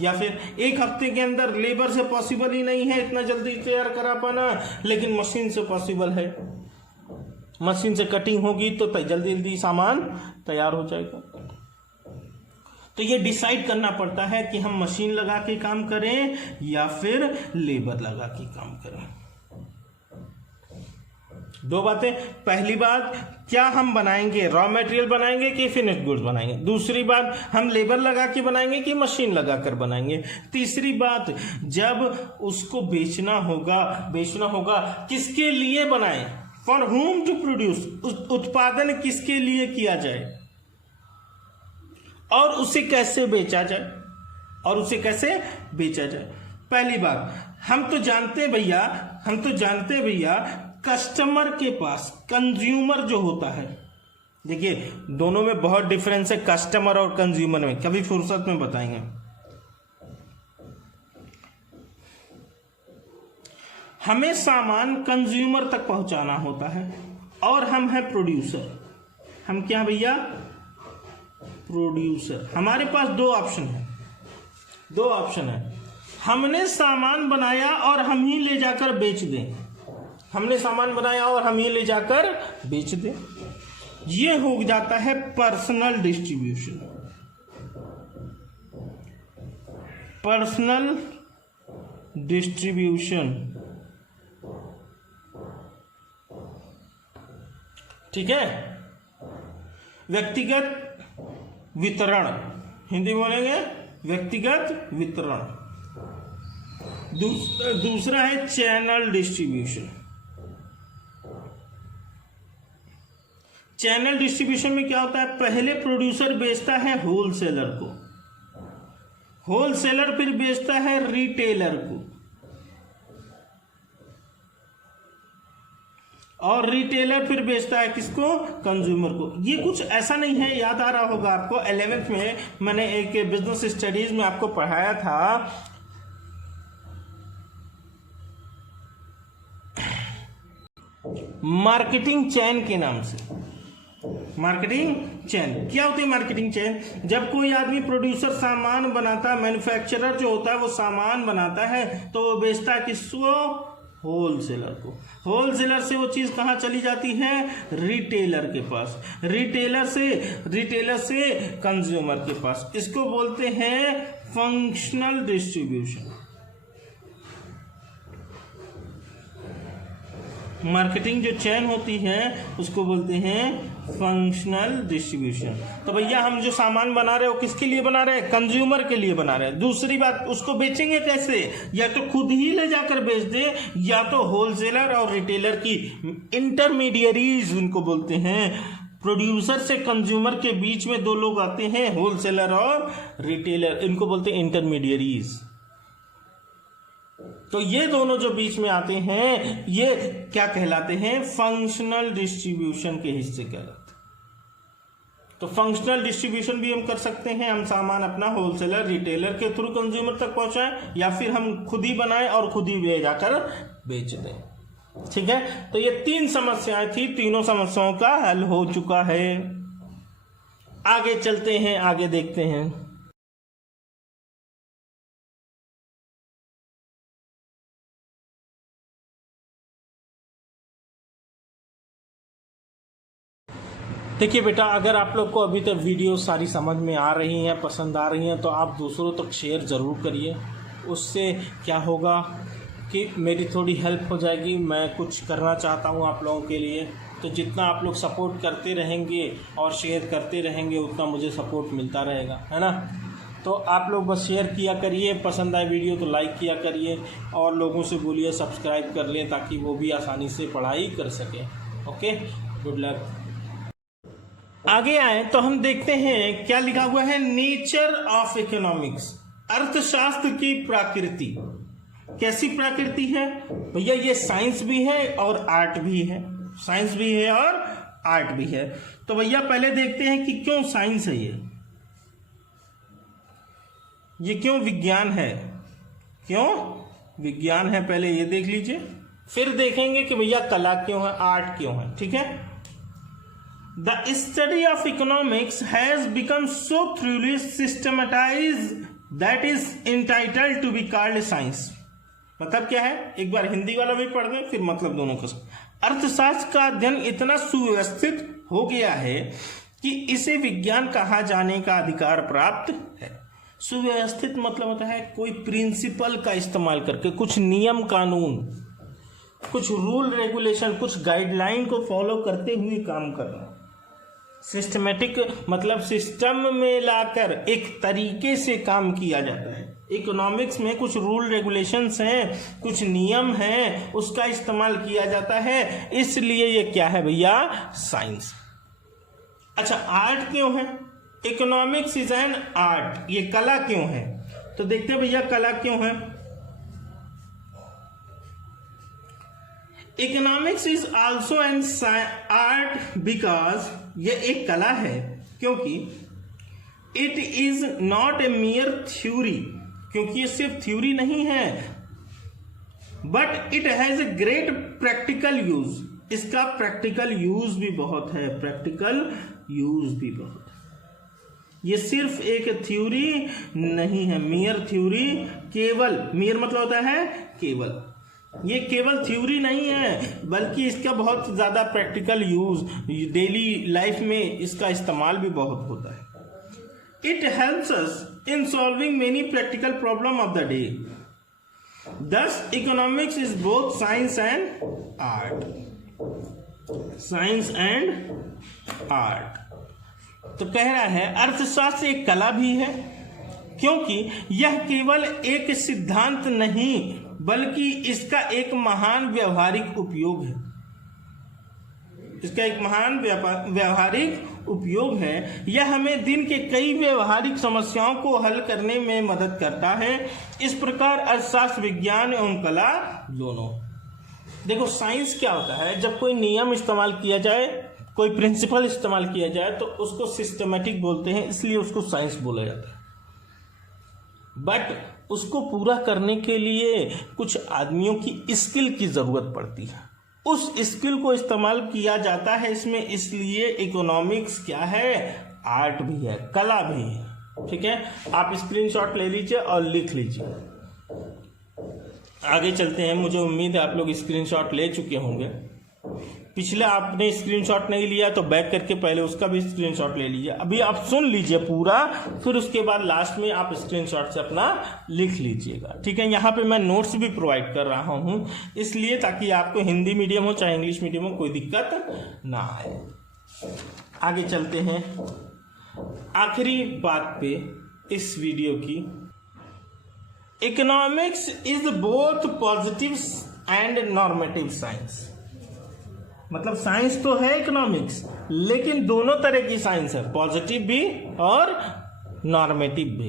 या फिर 1 हफ्ते के अंदर लेबर से पॉसिबल ही नहीं है इतना जल्दी तैयार करा पाना, लेकिन मशीन से पॉसिबल है। मशीन से कटिंग होगी तो जल्दी सामान तैयार हो जाएगा। तो ये डिसाइड करना पड़ता है कि हम मशीन लगा के काम करें या फिर लेबर लगा के काम करें। 2 बातें, पहली बात क्या हम बनाएंगे, रॉ मटेरियल बनाएंगे कि फिनिश्ड गुड्स बनाएंगे? दूसरी बात, हम लेबर लगा के बनाएंगे कि मशीन लगा कर बनाएंगे? तीसरी बात, जब उसको बेचना होगा किसके लिए बनाएं, फॉर होम टू प्रोड्यूस, उत्पादन किसके लिए किया जाए और उसे कैसे बेचा जाए। पहली बात, हम तो जानते भैया कस्टमर के पास, कंज्यूमर जो होता है, देखिए दोनों में बहुत डिफरेंस है, कस्टमर और कंज्यूमर में, कभी फुर्सत में बताएंगे। हमें सामान कंज्यूमर तक पहुंचाना होता है और हम हैं प्रोड्यूसर। हम क्या भैया? प्रोड्यूसर। हमारे पास 2 ऑप्शन है। हमने सामान बनाया और हम ही ले जाकर बेच दें। ये हो जाता है पर्सनल डिस्ट्रीब्यूशन। ठीक है। व्यक्तिगत वितरण, हिंदी बोलेंगे व्यक्तिगत वितरण। दूसरा है चैनल डिस्ट्रीब्यूशन। चैनल डिस्ट्रीब्यूशन में क्या होता है? पहले प्रोड्यूसर बेचता है होलसेलर को, होलसेलर फिर बेचता है रिटेलर को, और रिटेलर फिर बेचता है किसको? कंज्यूमर को। ये कुछ ऐसा नहीं है, याद आ रहा होगा आपको 11th में मैंने एक बिजनेस स्टडीज में आपको पढ़ाया था, मार्केटिंग चेन के नाम से। मार्केटिंग चेन क्या होती है? मार्केटिंग चेन, जब कोई आदमी प्रोड्यूसर सामान बनाता है, मैन्युफैक्चरर जो होता है वो सामान बनाता है तो वो बेचता है किसको? होलसेलर को। होलसेलर से वो चीज कहां चली जाती है? रिटेलर के पास। रिटेलर से कंज्यूमर के पास। इसको बोलते हैं फंक्शनल डिस्ट्रीब्यूशन। मार्केटिंग जो चेन होती है उसको बोलते हैं फंक्शनल डिस्ट्रीब्यूशन। तो भैया हम जो सामान बना रहे हो किसके लिए बना रहे हैं? कंज्यूमर के लिए बना रहे हैं। दूसरी बात, उसको बेचेंगे कैसे? या तो खुद ही ले जाकर बेच दे, या तो होलसेलर और रिटेलर की इंटरमीडियरीज उनको बोलते हैं। प्रोड्यूसर से कंज्यूमर के बीच में 2 लोग आते हैं, होलसेलर और रिटेलर, इनको बोलते हैं इंटरमीडियरीज। तो ये दोनों जो बीच में आते हैं ये क्या कहलाते हैं? फंक्शनल डिस्ट्रीब्यूशन के हिस्से कहलाते हैं। तो फंक्शनल डिस्ट्रीब्यूशन भी हम कर सकते हैं, हम सामान अपना होलसेलर रिटेलर के थ्रू कंज्यूमर तक पहुंचाएं, या फिर हम खुद ही बनाएं और खुद ही ले जाकर बेच दें। ठीक है, तो ये 3 समस्याएं थी, तीनों समस्याओं का हल हो चुका है। आगे चलते हैं, आगे देखते हैं। देखिए बेटा, अगर आप लोग को अभी तक वीडियो सारी समझ में आ रही हैं, पसंद आ रही हैं, तो आप दूसरों तक शेयर ज़रूर करिए। उससे क्या होगा कि मेरी थोड़ी हेल्प हो जाएगी। मैं कुछ करना चाहता हूँ आप लोगों के लिए, तो जितना आप लोग सपोर्ट करते रहेंगे और शेयर करते रहेंगे उतना मुझे सपोर्ट मिलता रहेगा, है ना। तो आप लोग बस शेयर किया करिए, पसंद आए वीडियो तो लाइक किया करिए और लोगों से बोलिए सब्सक्राइब कर लें ताकि वो भी आसानी से पढ़ाई कर सकें। Okay, good luck. आगे आए तो हम देखते हैं क्या लिखा हुआ है, नेचर ऑफ इकोनॉमिक्स, अर्थशास्त्र की प्रकृति। कैसी प्रकृति है भैया? ये साइंस भी है और आर्ट भी है, साइंस भी है और आर्ट भी है। तो भैया पहले देखते हैं कि क्यों साइंस है, ये क्यों विज्ञान है, क्यों विज्ञान है, पहले ये देख लीजिए। फिर देखेंगे कि भैया कला क्यों है, आर्ट क्यों है। ठीक है। The study of economics has become so thoroughly systematized that is entitled to be called science। मतलब क्या है, एक बार हिंदी वाला भी पढ़ दें फिर मतलब दोनों का। अर्थशास्त्र का अध्ययन इतना सुव्यवस्थित हो गया है कि इसे विज्ञान कहा जाने का अधिकार प्राप्त है। सुव्यवस्थित मतलब होता है कोई प्रिंसिपल का इस्तेमाल करके, कुछ नियम कानून, कुछ रूल रेगुलेशन, कुछ गाइडलाइन को फॉलो करते हुए काम करना। सिस्टमेटिक मतलब सिस्टम में लाकर एक तरीके से काम किया जाता है। इकोनॉमिक्स में कुछ रूल रेगुलेशंस हैं, कुछ नियम हैं, उसका इस्तेमाल किया जाता है, इसलिए ये क्या है भैया, साइंस। अच्छा, आर्ट क्यों है? इकोनॉमिक्स इज एन आर्ट, ये कला क्यों है? तो देखते हैं भैया कला क्यों है। Economics is also an art because ये एक कला है क्योंकि it is not a मियर theory, क्योंकि ये सिर्फ थ्योरी नहीं है, but it has a great practical use, इसका प्रैक्टिकल यूज भी बहुत है, प्रैक्टिकल यूज भी बहुत है। ये सिर्फ एक थ्योरी नहीं है, मियर थ्योरी, केवल, मियर मतलब होता है केवल, ये केवल थ्योरी नहीं है बल्कि इसका बहुत ज़्यादा प्रैक्टिकल यूज, डेली लाइफ में इसका इस्तेमाल भी बहुत होता है। It helps us in solving many practical problem of the day. Thus economics is both science and art, science and art. तो कह रहा है अर्थशास्त्र एक कला भी है क्योंकि यह केवल एक सिद्धांत नहीं बल्कि इसका एक महान व्यवहारिक उपयोग है, इसका एक महान व्यवहारिक उपयोग है। यह हमें दिन के कई व्यवहारिक समस्याओं को हल करने में मदद करता है। इस प्रकार अर्थशास्त्र विज्ञान एवं कला दोनों। देखो साइंस क्या होता है, जब कोई नियम इस्तेमाल किया जाए, कोई प्रिंसिपल इस्तेमाल किया जाए तो उसको सिस्टमेटिक बोलते हैं, इसलिए उसको साइंस बोला जाता है। बट उसको पूरा करने के लिए कुछ आदमियों की स्किल की जरूरत पड़ती है, उस स्किल को इस्तेमाल किया जाता है इसमें, इसलिए इकोनॉमिक्स क्या है, आर्ट भी है, कला भी है। ठीक है, आप स्क्रीनशॉट ले लीजिए और लिख लीजिए। आगे चलते हैं, मुझे उम्मीद है आप लोग स्क्रीनशॉट ले चुके होंगे। पिछले आपने स्क्रीनशॉट नहीं लिया तो बैक करके पहले उसका भी स्क्रीनशॉट ले लीजिए। अभी आप सुन लीजिए पूरा, फिर उसके बाद लास्ट में आप स्क्रीनशॉट से अपना लिख लीजिएगा। ठीक है, यहाँ पे मैं नोट्स भी प्रोवाइड कर रहा हूँ इसलिए ताकि आपको हिंदी मीडियम हो चाहे इंग्लिश मीडियम हो कोई दिक्कत ना आए। आगे चलते हैं आखिरी बात पे इस वीडियो की। Economics is both positive and normative science. मतलब साइंस तो है इकोनॉमिक्स, लेकिन दोनों तरह की साइंस है, पॉजिटिव भी और नॉर्मेटिव भी।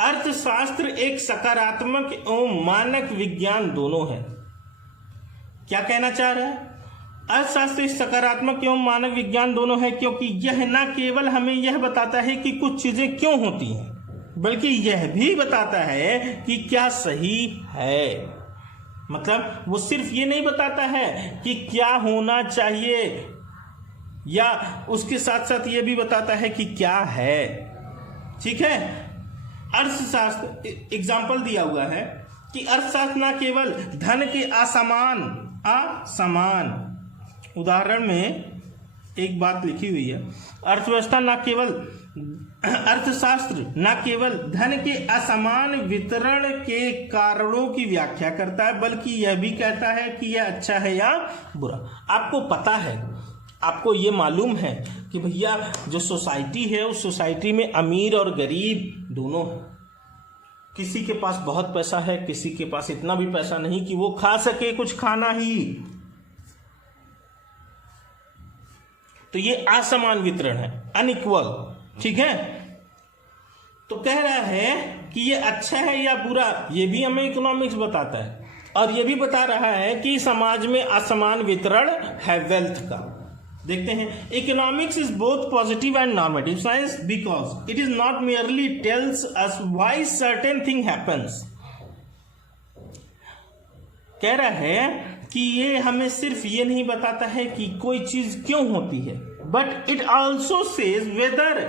अर्थशास्त्र एक सकारात्मक एवं मानक विज्ञान दोनों है। क्या कहना चाह रहा है? अर्थशास्त्र एक सकारात्मक एवं मानक विज्ञान दोनों है क्योंकि यह न केवल हमें यह बताता है कि कुछ चीजें क्यों होती हैं, बल्कि यह भी बताता है कि क्या सही है। मतलब वो सिर्फ ये नहीं बताता है कि क्या होना चाहिए, या उसके साथ साथ ये भी बताता है कि क्या है। ठीक है, अर्थशास्त्र एग्जाम्पल दिया हुआ है कि अर्थशास्त्र न केवल धन के असमान, उदाहरण में एक बात लिखी हुई है, अर्थशास्त्र न केवल धन के असमान वितरण के कारणों की व्याख्या करता है बल्कि यह भी कहता है कि यह अच्छा है या बुरा। आपको पता है आपको ये मालूम है कि भैया जो सोसाइटी है उस सोसाइटी में अमीर और गरीब दोनों हैं। किसी के पास बहुत पैसा है, किसी के पास इतना भी पैसा नहीं कि वो खा सके कुछ खाना ही। तो ये असमान वितरण है, अनइक्वल। ठीक है, तो कह रहा है कि ये अच्छा है या बुरा, ये भी हमें इकोनॉमिक्स बताता है। और ये भी बता रहा है कि समाज में असमान वितरण है वेल्थ का। देखते हैं, economics is both positive and normative science because it is not merely tells us why certain thing happens. कह रहा है कि ये हमें सिर्फ ये नहीं बताता है कि कोई चीज क्यों होती है, but it also says whether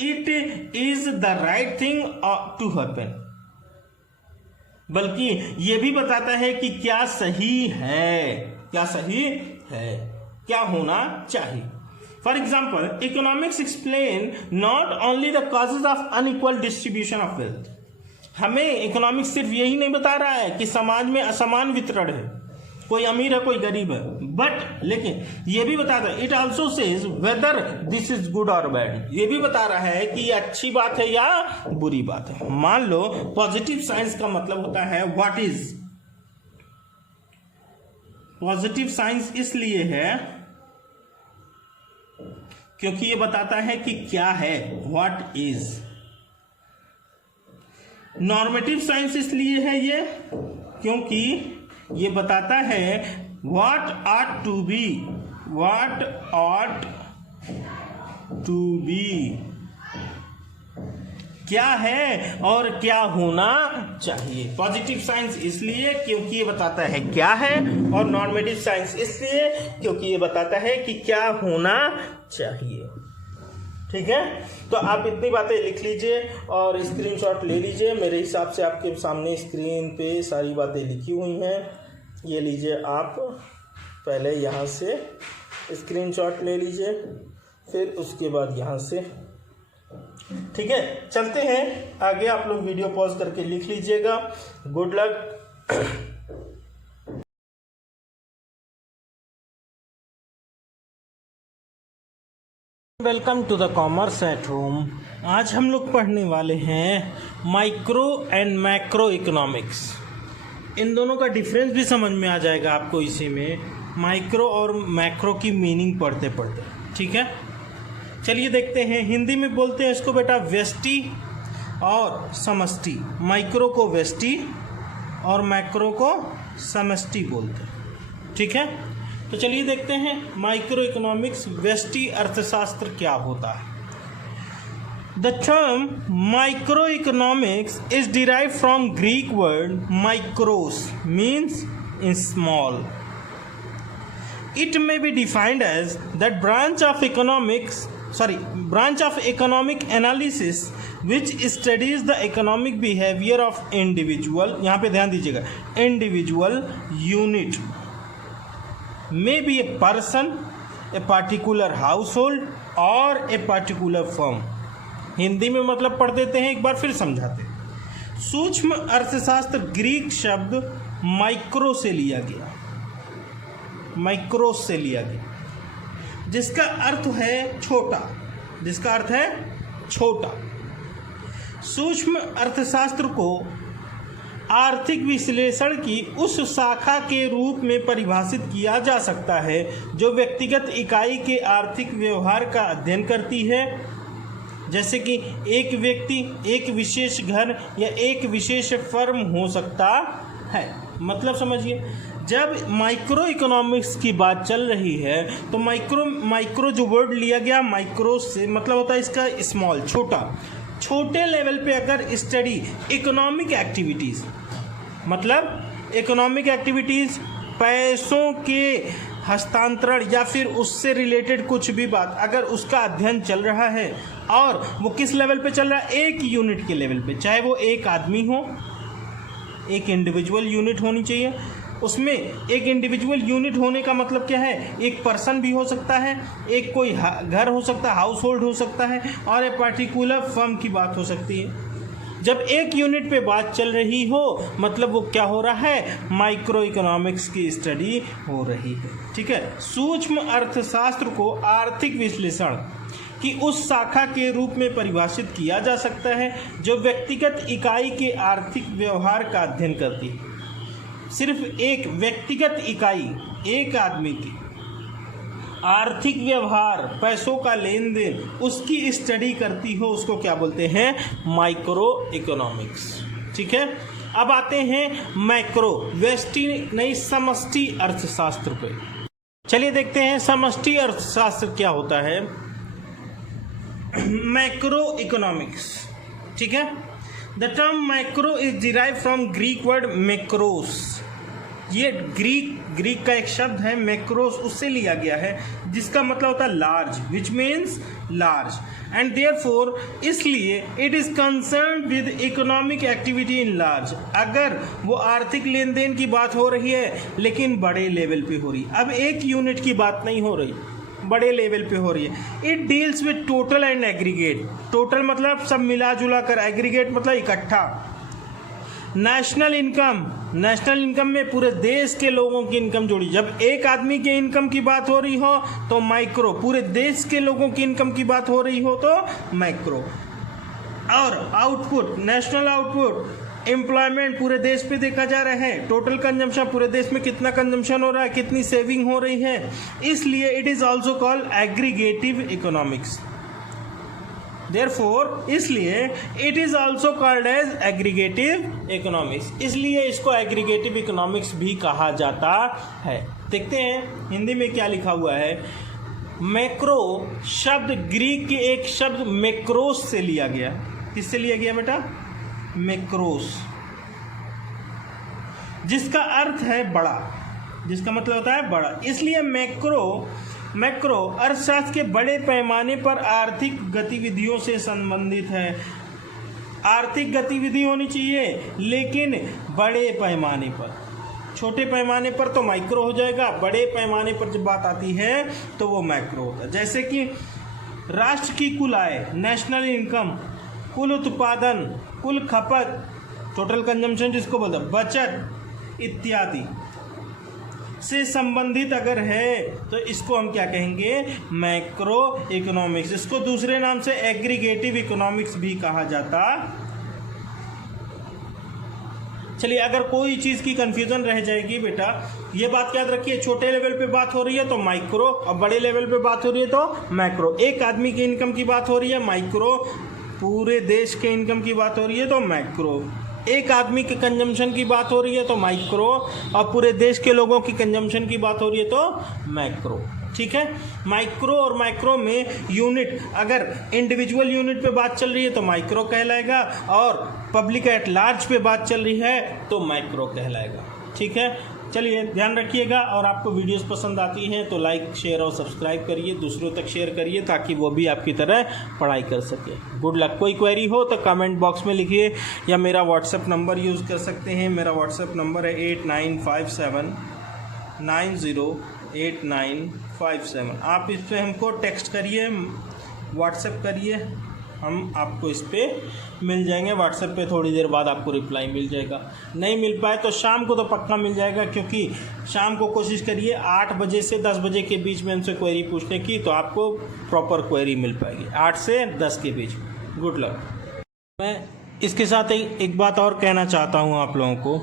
it is the right thing to happen. बल्कि ये भी बताता है कि क्या सही है, क्या सही है, क्या होना चाहिए। For example, economics explain not only the causes of unequal distribution of wealth. हमें इकोनॉमिक्स सिर्फ यही नहीं बता रहा है कि समाज में असमान वितरण है, कोई अमीर है कोई गरीब है, बट लेकिन ये भी बताता है, it also says whether this is good और बैड। ये भी बता रहा है कि ये अच्छी बात है या बुरी बात है। मान लो पॉजिटिव साइंस का मतलब होता है व्हाट इज। पॉजिटिव साइंस इसलिए है क्योंकि ये बताता है कि क्या है, व्हाट इज। नॉर्मेटिव साइंस इसलिए है ये क्योंकि ये बताता है what ought to be, what ought to be, क्या है और क्या होना चाहिए। पॉजिटिव साइंस इसलिए क्योंकि ये बताता है क्या है, और नॉर्मेटिव साइंस इसलिए क्योंकि ये बताता है कि क्या होना चाहिए। ठीक है, तो आप इतनी बातें लिख लीजिए और स्क्रीनशॉट ले लीजिए। मेरे हिसाब से आपके सामने स्क्रीन पे सारी बातें लिखी हुई हैं, ये लीजिए। आप पहले यहाँ से स्क्रीनशॉट ले लीजिए, फिर उसके बाद यहाँ से। ठीक है, चलते हैं आगे। आप लोग वीडियो पॉज करके लिख लीजिएगा। Good luck. Welcome to the commerce at home. आज हम लोग पढ़ने वाले हैं माइक्रो एंड मैक्रो इकोनॉमिक्स। इन दोनों का डिफरेंस भी समझ में आ जाएगा आपको इसी में, माइक्रो और मैक्रो की मीनिंग पढ़ते पढ़ते। ठीक है, चलिए देखते हैं। हिंदी में बोलते हैं इसको बेटा व्यष्टि और समष्टि। माइक्रो को व्यष्टि और मैक्रो को समष्टि बोलते हैं। ठीक है, तो चलिए देखते हैं माइक्रो इकोनॉमिक्स, व्यष्टि अर्थशास्त्र क्या होता है। The term micro economics is derive from Greek word micros, means in small. It may be defined as that branch of economic analysis which studies the economic behavior of individual, यहाँ पे ध्यान दीजिएगा, individual unit, may be a person, a particular household or a particular firm. Hindi में मतलब पढ़ देते हैं, एक बार फिर समझाते हैं। सूक्ष्म अर्थशास्त्र ग्रीक शब्द माइक्रो से लिया गया, माइक्रोस से लिया गया, जिसका अर्थ है छोटा, जिसका अर्थ है छोटा। सूक्ष्म अर्थशास्त्र को आर्थिक विश्लेषण की उस शाखा के रूप में परिभाषित किया जा सकता है जो व्यक्तिगत इकाई के आर्थिक व्यवहार का अध्ययन करती है, जैसे कि एक व्यक्ति, एक विशेष घर या एक विशेष फर्म हो सकता है। मतलब समझिए, जब माइक्रो इकोनॉमिक्स की बात चल रही है तो माइक्रो जो वर्ड लिया गया माइक्रो से मतलब होता है इसका स्मॉल, छोटा। छोटे लेवल पे अगर स्टडी इकोनॉमिक एक्टिविटीज़, मतलब इकोनॉमिक एक्टिविटीज़, पैसों के हस्तांतरण या फिर उससे रिलेटेड कुछ भी बात, अगर उसका अध्ययन चल रहा है और वो किस लेवल पे चल रहा है, एक यूनिट के लेवल पे, चाहे वो एक आदमी हो, एक इंडिविजुअल यूनिट होनी चाहिए। उसमें एक इंडिविजुअल यूनिट होने का मतलब क्या है, एक पर्सन भी हो सकता है, एक कोई घर हो सकता है, हाउस होल्ड हो सकता है, और एक पार्टिकुलर फर्म की बात हो सकती है। जब एक यूनिट पे बात चल रही हो मतलब वो क्या हो रहा है, माइक्रो इकोनॉमिक्स की स्टडी हो रही है। ठीक है, सूक्ष्म अर्थशास्त्र को आर्थिक विश्लेषण की उस शाखा के रूप में परिभाषित किया जा सकता है जो व्यक्तिगत इकाई के आर्थिक व्यवहार का अध्ययन करती है। सिर्फ एक व्यक्तिगत इकाई, एक आदमी की आर्थिक व्यवहार, पैसों का लेन देन, उसकी स्टडी करती हो, उसको क्या बोलते हैं, माइक्रो इकोनॉमिक्स। ठीक है, अब आते हैं मैक्रो, व्यष्टि नहीं समष्टि अर्थशास्त्र पे। चलिए देखते हैं समष्टि अर्थशास्त्र क्या होता है। Macro economics. ठीक है, the term macro is derive from Greek word macros. ये ग्रीक का एक शब्द है मैक्रोस, उससे लिया गया है जिसका मतलब होता है large, which means large, and therefore इसलिए it is concern with economic activity in large. अगर वो आर्थिक लेन देन की बात हो रही है लेकिन बड़े लेवल पे हो रही है, अब एक यूनिट की बात नहीं हो रही, बड़े लेवल पे हो रही है। It deals with total and aggregate. Total मतलब सब मिला जुला कर, एग्रीगेट मतलब इकट्ठा। नेशनल इनकम में पूरे देश के लोगों की इनकम जोड़ी। जब एक आदमी के इनकम की बात हो रही हो तो माइक्रो, पूरे देश के लोगों की इनकम की बात हो रही हो तो माइक्रो। और आउटपुट, नेशनल आउटपुट, एम्प्लॉयमेंट पूरे देश पे देखा जा रहा है, टोटल कंजम्पशन पूरे देश में कितना कंजम्पशन हो रहा है, कितनी सेविंग हो रही है, इसलिए it is also called aggregative economics. Therefore, इसलिए it is also called as aggregative economics, इसलिए इसको एग्रीगेटिव इकोनॉमिक्स भी कहा जाता है। देखते हैं हिंदी में क्या लिखा हुआ है। मैक्रो शब्द ग्रीक के एक शब्द मैक्रोस से लिया गया। किससे लिया गया बेटा? मैक्रोस, जिसका अर्थ है बड़ा, जिसका मतलब होता है बड़ा। इसलिए मैक्रो अर्थशास्त्र के बड़े पैमाने पर आर्थिक गतिविधियों से संबंधित है। आर्थिक गतिविधि होनी चाहिए लेकिन बड़े पैमाने पर, छोटे पैमाने पर तो माइक्रो हो जाएगा, बड़े पैमाने पर जब बात आती है तो वो मैक्रो होता है। जैसे कि राष्ट्र की कुल आय, नेशनल इनकम, कुल उत्पादन, कुल खपत, टोटल कंजम्पशन जिसको बोलते हैं, बचत इत्यादि से संबंधित अगर है तो इसको हम क्या कहेंगे? Macro economics. इसको दूसरे नाम से एग्रीगेटिव इकोनॉमिक्स भी कहा जाता। चलिए, अगर कोई चीज़ की कंफ्यूजन रह जाएगी बेटा, ये बात याद रखिए, छोटे लेवल पे बात हो रही है तो माइक्रो, और बड़े लेवल पे बात हो रही है तो मैक्रो। एक आदमी की इनकम की बात हो रही है माइक्रो, पूरे देश के इनकम की बात हो रही है तो मैक्रो। एक आदमी के कंजम्पशन की बात हो रही है तो माइक्रो, और पूरे देश के लोगों की कंजम्पशन की बात हो रही है तो मैक्रो। ठीक है, माइक्रो और मैक्रो में यूनिट, अगर इंडिविजुअल यूनिट पे बात चल रही है तो माइक्रो कहलाएगा, और पब्लिक एट लार्ज पे बात चल रही है तो मैक्रो कहलाएगा। ठीक है, चलिए ध्यान रखिएगा, और आपको वीडियोस पसंद आती हैं तो लाइक, शेयर और सब्सक्राइब करिए, दूसरों तक शेयर करिए ताकि वो भी आपकी तरह पढ़ाई कर सके। Good luck. कोई क्वेरी हो तो कमेंट बॉक्स में लिखिए, या मेरा व्हाट्सएप नंबर यूज़ कर सकते हैं। मेरा व्हाट्सएप नंबर है 8957908957। आप इस पर हमको टेक्स्ट करिए, व्हाट्सएप करिए, हम आपको इस पर मिल जाएंगे। व्हाट्सएप पे थोड़ी देर बाद आपको रिप्लाई मिल जाएगा। नहीं मिल पाए तो शाम को तो पक्का मिल जाएगा, क्योंकि शाम को कोशिश करिए 8 बजे से 10 बजे के बीच में हमसे क्वेरी पूछने की, तो आपको प्रॉपर क्वेरी मिल पाएगी 8 से 10 के बीच में। Good luck. मैं इसके साथ एक बात और कहना चाहता हूँ आप लोगों को,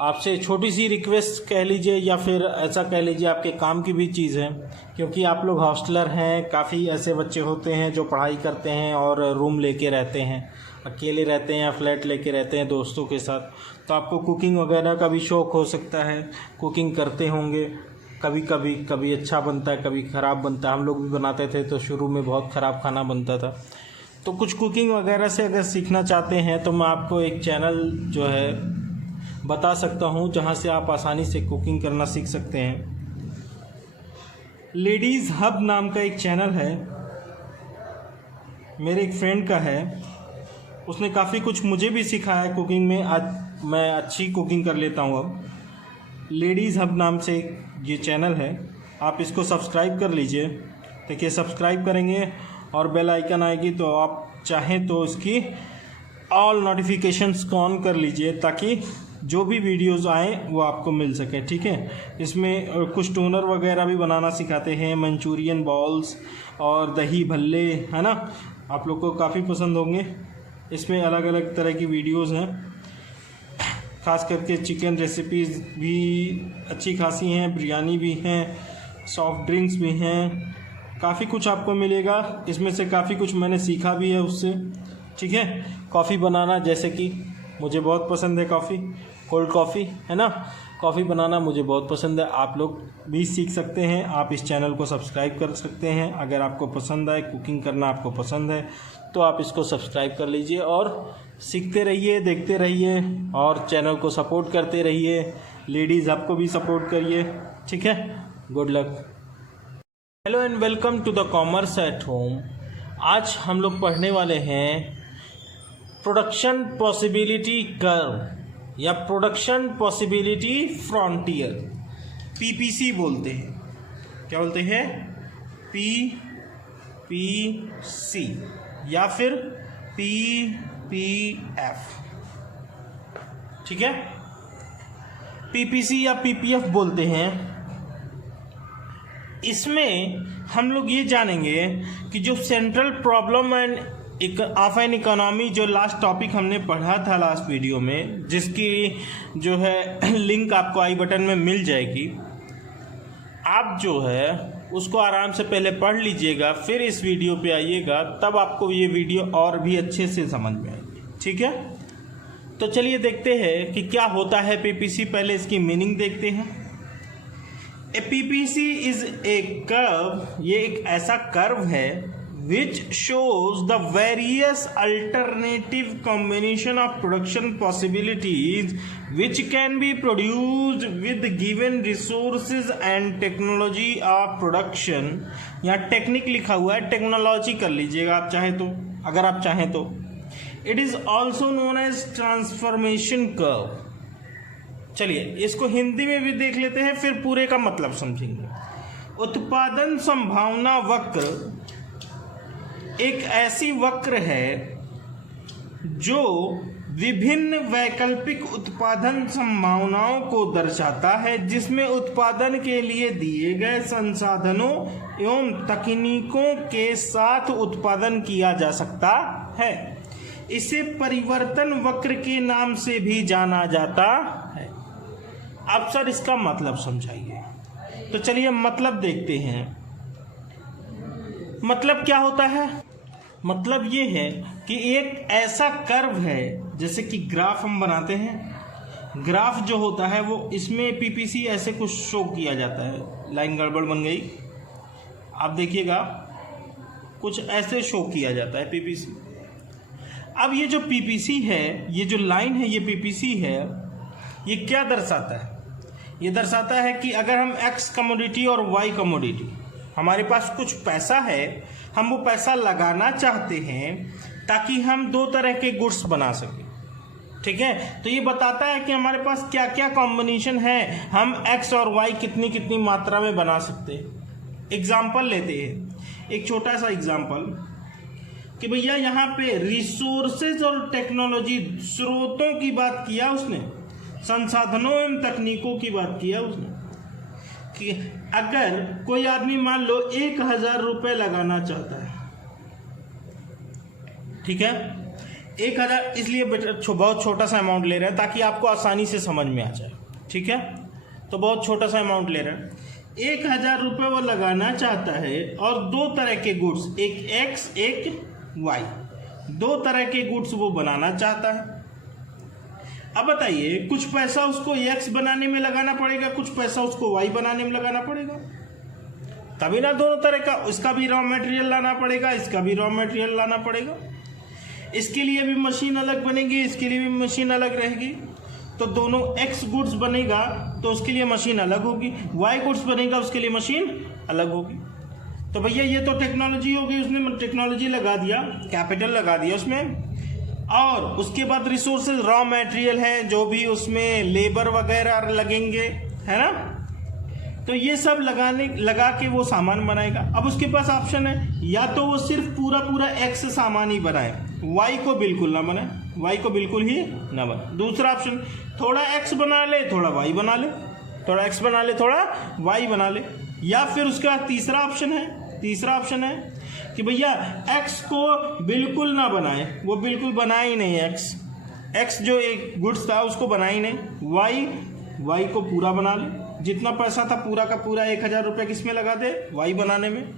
आपसे छोटी सी रिक्वेस्ट कह लीजिए, या फिर ऐसा कह लीजिए आपके काम की भी चीज़ है, क्योंकि आप लोग हॉस्टलर हैं। काफ़ी ऐसे बच्चे होते हैं जो पढ़ाई करते हैं और रूम लेके रहते हैं, अकेले रहते हैं या फ्लैट लेके रहते हैं दोस्तों के साथ। तो आपको कुकिंग वगैरह का भी शौक़ हो सकता है, कुकिंग करते होंगे। कभी अच्छा बनता है, कभी ख़राब बनता है। हम लोग भी बनाते थे तो शुरू में बहुत ख़राब खाना बनता था। तो कुछ कुकिंग वगैरह से अगर सीखना चाहते हैं तो मैं आपको एक चैनल जो है बता सकता हूँ, जहाँ से आप आसानी से कुकिंग करना सीख सकते हैं। लेडीज़ हब नाम का एक चैनल है, मेरे एक फ्रेंड का है। उसने काफ़ी कुछ मुझे भी सिखाया है कुकिंग में। आज मैं अच्छी कुकिंग कर लेता हूँ अब। लेडीज़ हब नाम से ये चैनल है, आप इसको सब्सक्राइब कर लीजिए। देखिए, सब्सक्राइब करेंगे और बेल आइकन आएगी तो आप चाहें तो इसकी ऑल नोटिफिकेशंस को ऑन कर लीजिए ताकि जो भी वीडियोस आए वो आपको मिल सके, ठीक है। इसमें कुछ टोनर वगैरह भी बनाना सिखाते हैं, मंचूरियन बॉल्स और दही भल्ले, है ना, आप लोग को काफ़ी पसंद होंगे। इसमें अलग अलग तरह की वीडियोस हैं, खास करके चिकन रेसिपीज़ भी अच्छी खासी हैं, बिरयानी भी हैं, सॉफ्ट ड्रिंक्स भी हैं, काफ़ी कुछ आपको मिलेगा। इसमें से काफ़ी कुछ मैंने सीखा भी है उससे, ठीक है। कॉफ़ी बनाना, जैसे कि मुझे बहुत पसंद है कॉफ़ी, कोल्ड कॉफ़ी, है ना, कॉफ़ी बनाना मुझे बहुत पसंद है। आप लोग भी सीख सकते हैं, आप इस चैनल को सब्सक्राइब कर सकते हैं। अगर आपको पसंद आए, कुकिंग करना आपको पसंद है तो आप इसको सब्सक्राइब कर लीजिए और सीखते रहिए, देखते रहिए और चैनल को सपोर्ट करते रहिए। लेडीज़ आपको भी सपोर्ट करिए, ठीक है। Good luck. Hello and welcome to the commerce at home. आज हम लोग पढ़ने वाले हैं प्रोडक्शन पॉसिबिलिटी कर्व या प्रोडक्शन पॉसिबिलिटी फ्रंटियर, पीपीसी बोलते हैं। क्या बोलते हैं? पीपीसी या फिर पीपीएफ, ठीक है। पीपीसी या पीपीएफ बोलते हैं। इसमें हम लोग ये जानेंगे कि जो central problem end of an economy, जो लास्ट टॉपिक हमने पढ़ा था लास्ट वीडियो में, जिसकी जो है लिंक आपको आई बटन में मिल जाएगी। आप जो है उसको आराम से पहले पढ़ लीजिएगा, फिर इस वीडियो पे आइएगा, तब आपको ये वीडियो और भी अच्छे से समझ में आएगी, ठीक है। तो चलिए देखते हैं कि क्या होता है पीपीसी। पहले इसकी मीनिंग देखते हैं। ए पीपीसी इज ए कर्व, ये एक ऐसा कर्व है which shows the various alternative combination of production possibilities which can be produced with given resources and technology of production। यहाँ टेक्निक लिखा हुआ है, टेक्नोलॉजी कर लीजिएगा आप चाहे तो, अगर आप चाहें तो। It is also known as transformation curve. चलिए इसको हिंदी में भी देख लेते हैं, फिर पूरे का मतलब समझेंगे। उत्पादन संभावना वक्र एक ऐसी वक्र है जो विभिन्न वैकल्पिक उत्पादन संभावनाओं को दर्शाता है, जिसमें उत्पादन के लिए दिए गए संसाधनों एवं तकनीकों के साथ उत्पादन किया जा सकता है। इसे परिवर्तन वक्र के नाम से भी जाना जाता है। अब सर इसका मतलब समझाइए। तो चलिए मतलब देखते हैं। मतलब क्या होता है? मतलब ये है कि एक ऐसा कर्व है, जैसे कि ग्राफ हम बनाते हैं। ग्राफ जो होता है वो, इसमें पीपीसी ऐसे कुछ शो किया जाता है। लाइन गड़बड़ बन गई, आप देखिएगा, कुछ ऐसे शो किया जाता है पीपीसी। अब ये जो पीपीसी है, ये जो लाइन है, ये पीपीसी है, ये क्या दर्शाता है? ये दर्शाता है कि अगर हम एक्स कमोडिटी और वाई कमोडिटी, हमारे पास कुछ पैसा है, हम वो पैसा लगाना चाहते हैं ताकि हम दो तरह के गुड्स बना सकें, ठीक है। तो ये बताता है कि हमारे पास क्या क्या कॉम्बिनेशन है, हम एक्स और वाई कितनी कितनी मात्रा में बना सकते हैं। एग्जाम्पल लेते हैं, एक छोटा सा एग्जाम्पल कि भैया यहाँ पे रिसोर्सेज और टेक्नोलॉजी, स्रोतों की बात किया उसने, संसाधनों एवं तकनीकों की बात किया उसने, कि अगर कोई आदमी मान लो 1000 रुपये लगाना चाहता है, ठीक है, 1000, इसलिए बहुत छोटा सा अमाउंट ले रहे हैं ताकि आपको आसानी से समझ में आ जाए, ठीक है। तो बहुत छोटा सा अमाउंट ले रहे हैं, 1000 रुपये वो लगाना चाहता है और दो तरह के गुड्स, एक एक्स एक वाई, दो तरह के गुड्स वो बनाना चाहता है। अब बताइए, कुछ पैसा उसको एक्स बनाने में लगाना पड़ेगा, कुछ पैसा उसको वाई बनाने में लगाना पड़ेगा, तभी ना दोनों तरह का, उसका भी रॉ मटेरियल लाना पड़ेगा, इसका भी रॉ मटेरियल लाना पड़ेगा। इसके लिए भी मशीन अलग बनेगी, इसके लिए भी मशीन अलग रहेगी। तो दोनों एक्स गुड्स बनेगा तो उसके लिए मशीन अलग होगी, वाई गुड्स बनेगा उसके लिए मशीन अलग होगी। तो भैया ये तो टेक्नोलॉजी हो गई, उसने टेक्नोलॉजी लगा दिया, कैपिटल लगा दिया उसमें, और उसके बाद रिसोर्सेज, रॉ मटेरियल है, जो भी उसमें लेबर वगैरह लगेंगे, है ना। तो ये सब लगा के वो सामान बनाएगा। अब उसके पास ऑप्शन है, या तो वो सिर्फ पूरा पूरा एक्स सामान ही बनाए, वाई को बिल्कुल ना बनाए, वाई को बिल्कुल ही ना बनाए। दूसरा ऑप्शन, थोड़ा एक्स बना ले थोड़ा वाई बना ले, थोड़ा एक्स बना ले थोड़ा वाई बना ले। या फिर उसका तीसरा ऑप्शन है कि भैया एक्स को बिल्कुल ना बनाए, वो बिल्कुल बनाए ही नहीं, एक्स जो एक गुड्स था उसको बनाए ही नहीं। वाई को पूरा बना ले, जितना पैसा था पूरा का पूरा 1000 रुपये किस में लगा दे, वाई बनाने में।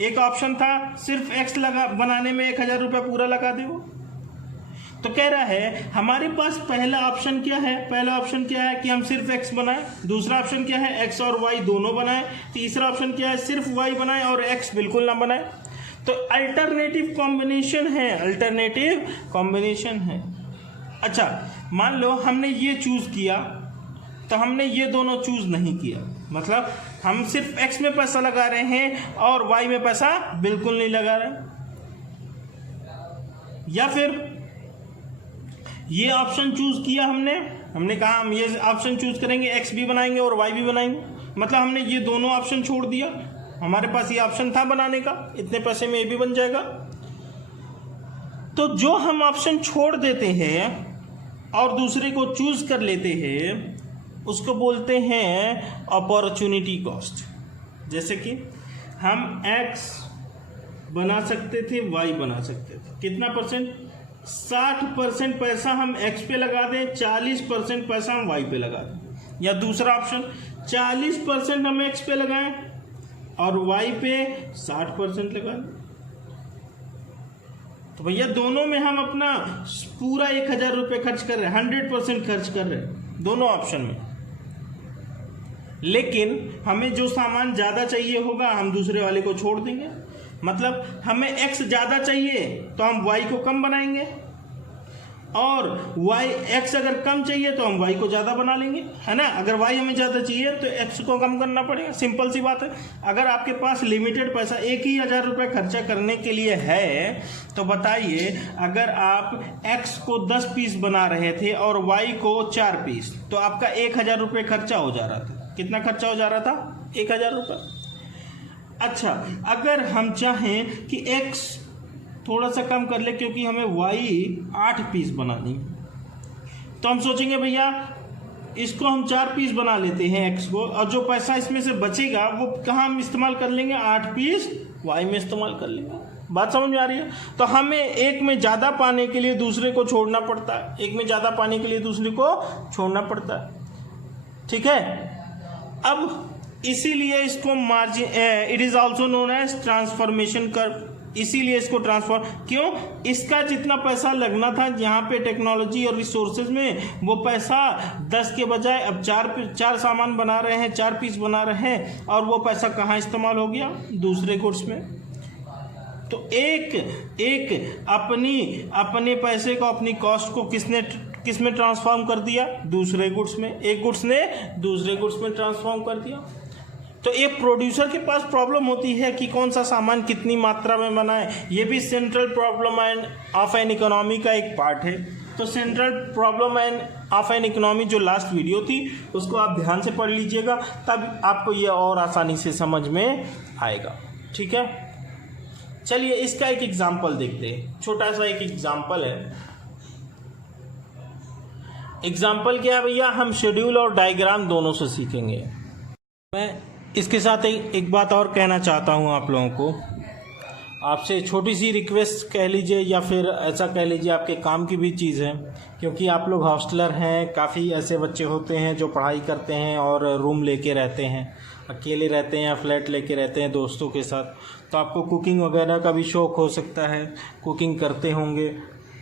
एक ऑप्शन था सिर्फ एक्स बनाने में 1000 रुपये पूरा लगा दे वो। तो कह रहा है हमारे पास पहला ऑप्शन क्या है कि हम सिर्फ एक्स बनाएं। दूसरा ऑप्शन क्या है, एक्स और वाई दोनों बनाएं। तीसरा ऑप्शन क्या है, सिर्फ वाई बनाएं और एक्स बिल्कुल ना बनाएं। तो अल्टरनेटिव कॉम्बिनेशन है। अच्छा, मान लो हमने ये चूज किया, तो हमने ये दोनों चूज नहीं किया, मतलब हम सिर्फ एक्स में पैसा लगा रहे हैं और वाई में पैसा बिल्कुल नहीं लगा रहे। या फिर ये ऑप्शन चूज किया हमने कहा हम ये ऑप्शन चूज करेंगे, एक्स भी बनाएंगे और वाई भी बनाएंगे, मतलब हमने ये दोनों ऑप्शन छोड़ दिया। हमारे पास ये ऑप्शन था बनाने का, इतने पैसे में ये भी बन जाएगा। तो जो हम ऑप्शन छोड़ देते हैं और दूसरे को चूज कर लेते हैं, उसको बोलते हैं अपॉर्चुनिटी कॉस्ट। जैसे कि हम एक्स बना सकते थे, वाई बना सकते थे, कितना परसेंट, 60% पैसा हम एक्स पे लगा दें, 40% पैसा हम वाई पे लगा दें। या दूसरा ऑप्शन, 40% हम एक्स पे लगाएं और वाई पे 60% लगाएं। तो भैया दोनों में हम अपना पूरा 1000 रुपये खर्च कर रहे हैं, 100% खर्च कर रहे हैं दोनों ऑप्शन में। लेकिन हमें जो सामान ज़्यादा चाहिए होगा हम दूसरे वाले को छोड़ देंगे, मतलब हमें एक्स ज़्यादा चाहिए तो हम वाई को कम बनाएंगे, और एक्स अगर कम चाहिए तो हम वाई को ज़्यादा बना लेंगे, है ना। अगर वाई हमें ज़्यादा चाहिए तो एक्स को कम करना पड़ेगा, सिंपल सी बात है। अगर आपके पास लिमिटेड पैसा 1000 रुपये खर्चा करने के लिए है, तो बताइए अगर आप एक्स को 10 पीस बना रहे थे और वाई को 4 पीस, तो आपका 1000 रुपये खर्चा हो जा रहा था। कितना खर्चा हो जा रहा था, 1000 रुपये। अच्छा, अगर हम चाहें कि एक्स थोड़ा सा कम कर ले क्योंकि हमें वाई 8 पीस बनानी, तो हम सोचेंगे भैया इसको हम 4 पीस बना लेते हैं एक्स को, और जो पैसा इसमें से बचेगा वो कहाँ हम इस्तेमाल कर लेंगे, 8 पीस वाई में इस्तेमाल कर लेंगे। बात समझ में आ रही है। तो हमें एक में ज़्यादा पाने के लिए दूसरे को छोड़ना पड़ता है, एक में ज़्यादा पाने के लिए दूसरे को छोड़ना पड़ता है, ठीक है। अब इसीलिए इसको margin, it is also known as transformation curve. इसीलिए इसको ट्रांसफॉर्म, क्यों, इसका जितना पैसा लगना था यहाँ पे टेक्नोलॉजी और रिसोर्सेज में, वो पैसा 10 के बजाय अब 4 सामान बना रहे हैं, 4 पीस बना रहे हैं, और वो पैसा कहाँ इस्तेमाल हो गया, दूसरे गुड्स में। तो एक अपने पैसे को, अपनी कॉस्ट को किस में ट्रांसफॉर्म कर दिया, दूसरे गुड्स में। एक गुड्स ने दूसरे गुड्स में ट्रांसफॉर्म कर दिया। तो ये प्रोड्यूसर के पास प्रॉब्लम होती है कि कौन सा सामान कितनी मात्रा में बनाए। ये भी central problem of an economy का एक पार्ट है। तो central problem of an economy जो लास्ट वीडियो थी उसको आप ध्यान से पढ़ लीजिएगा, तब आपको ये और आसानी से समझ में आएगा, ठीक है। चलिए इसका एक एग्जाम्पल देखते हैं, छोटा सा एक एग्जाम्पल है। एग्जाम्पल क्या है भैया, हम शेड्यूल और डायग्राम दोनों से सीखेंगे। मैं इसके साथ एक बात और कहना चाहता हूँ आप लोगों को, आपसे छोटी सी रिक्वेस्ट कह लीजिए या फिर ऐसा कह लीजिए, आपके काम की भी चीज़ है, क्योंकि आप लोग हॉस्टलर हैं। काफ़ी ऐसे बच्चे होते हैं जो पढ़ाई करते हैं और रूम लेके रहते हैं, अकेले रहते हैं या फ्लैट लेके रहते हैं दोस्तों के साथ। तो आपको कुकिंग वगैरह का भी शौक़ हो सकता है, कुकिंग करते होंगे।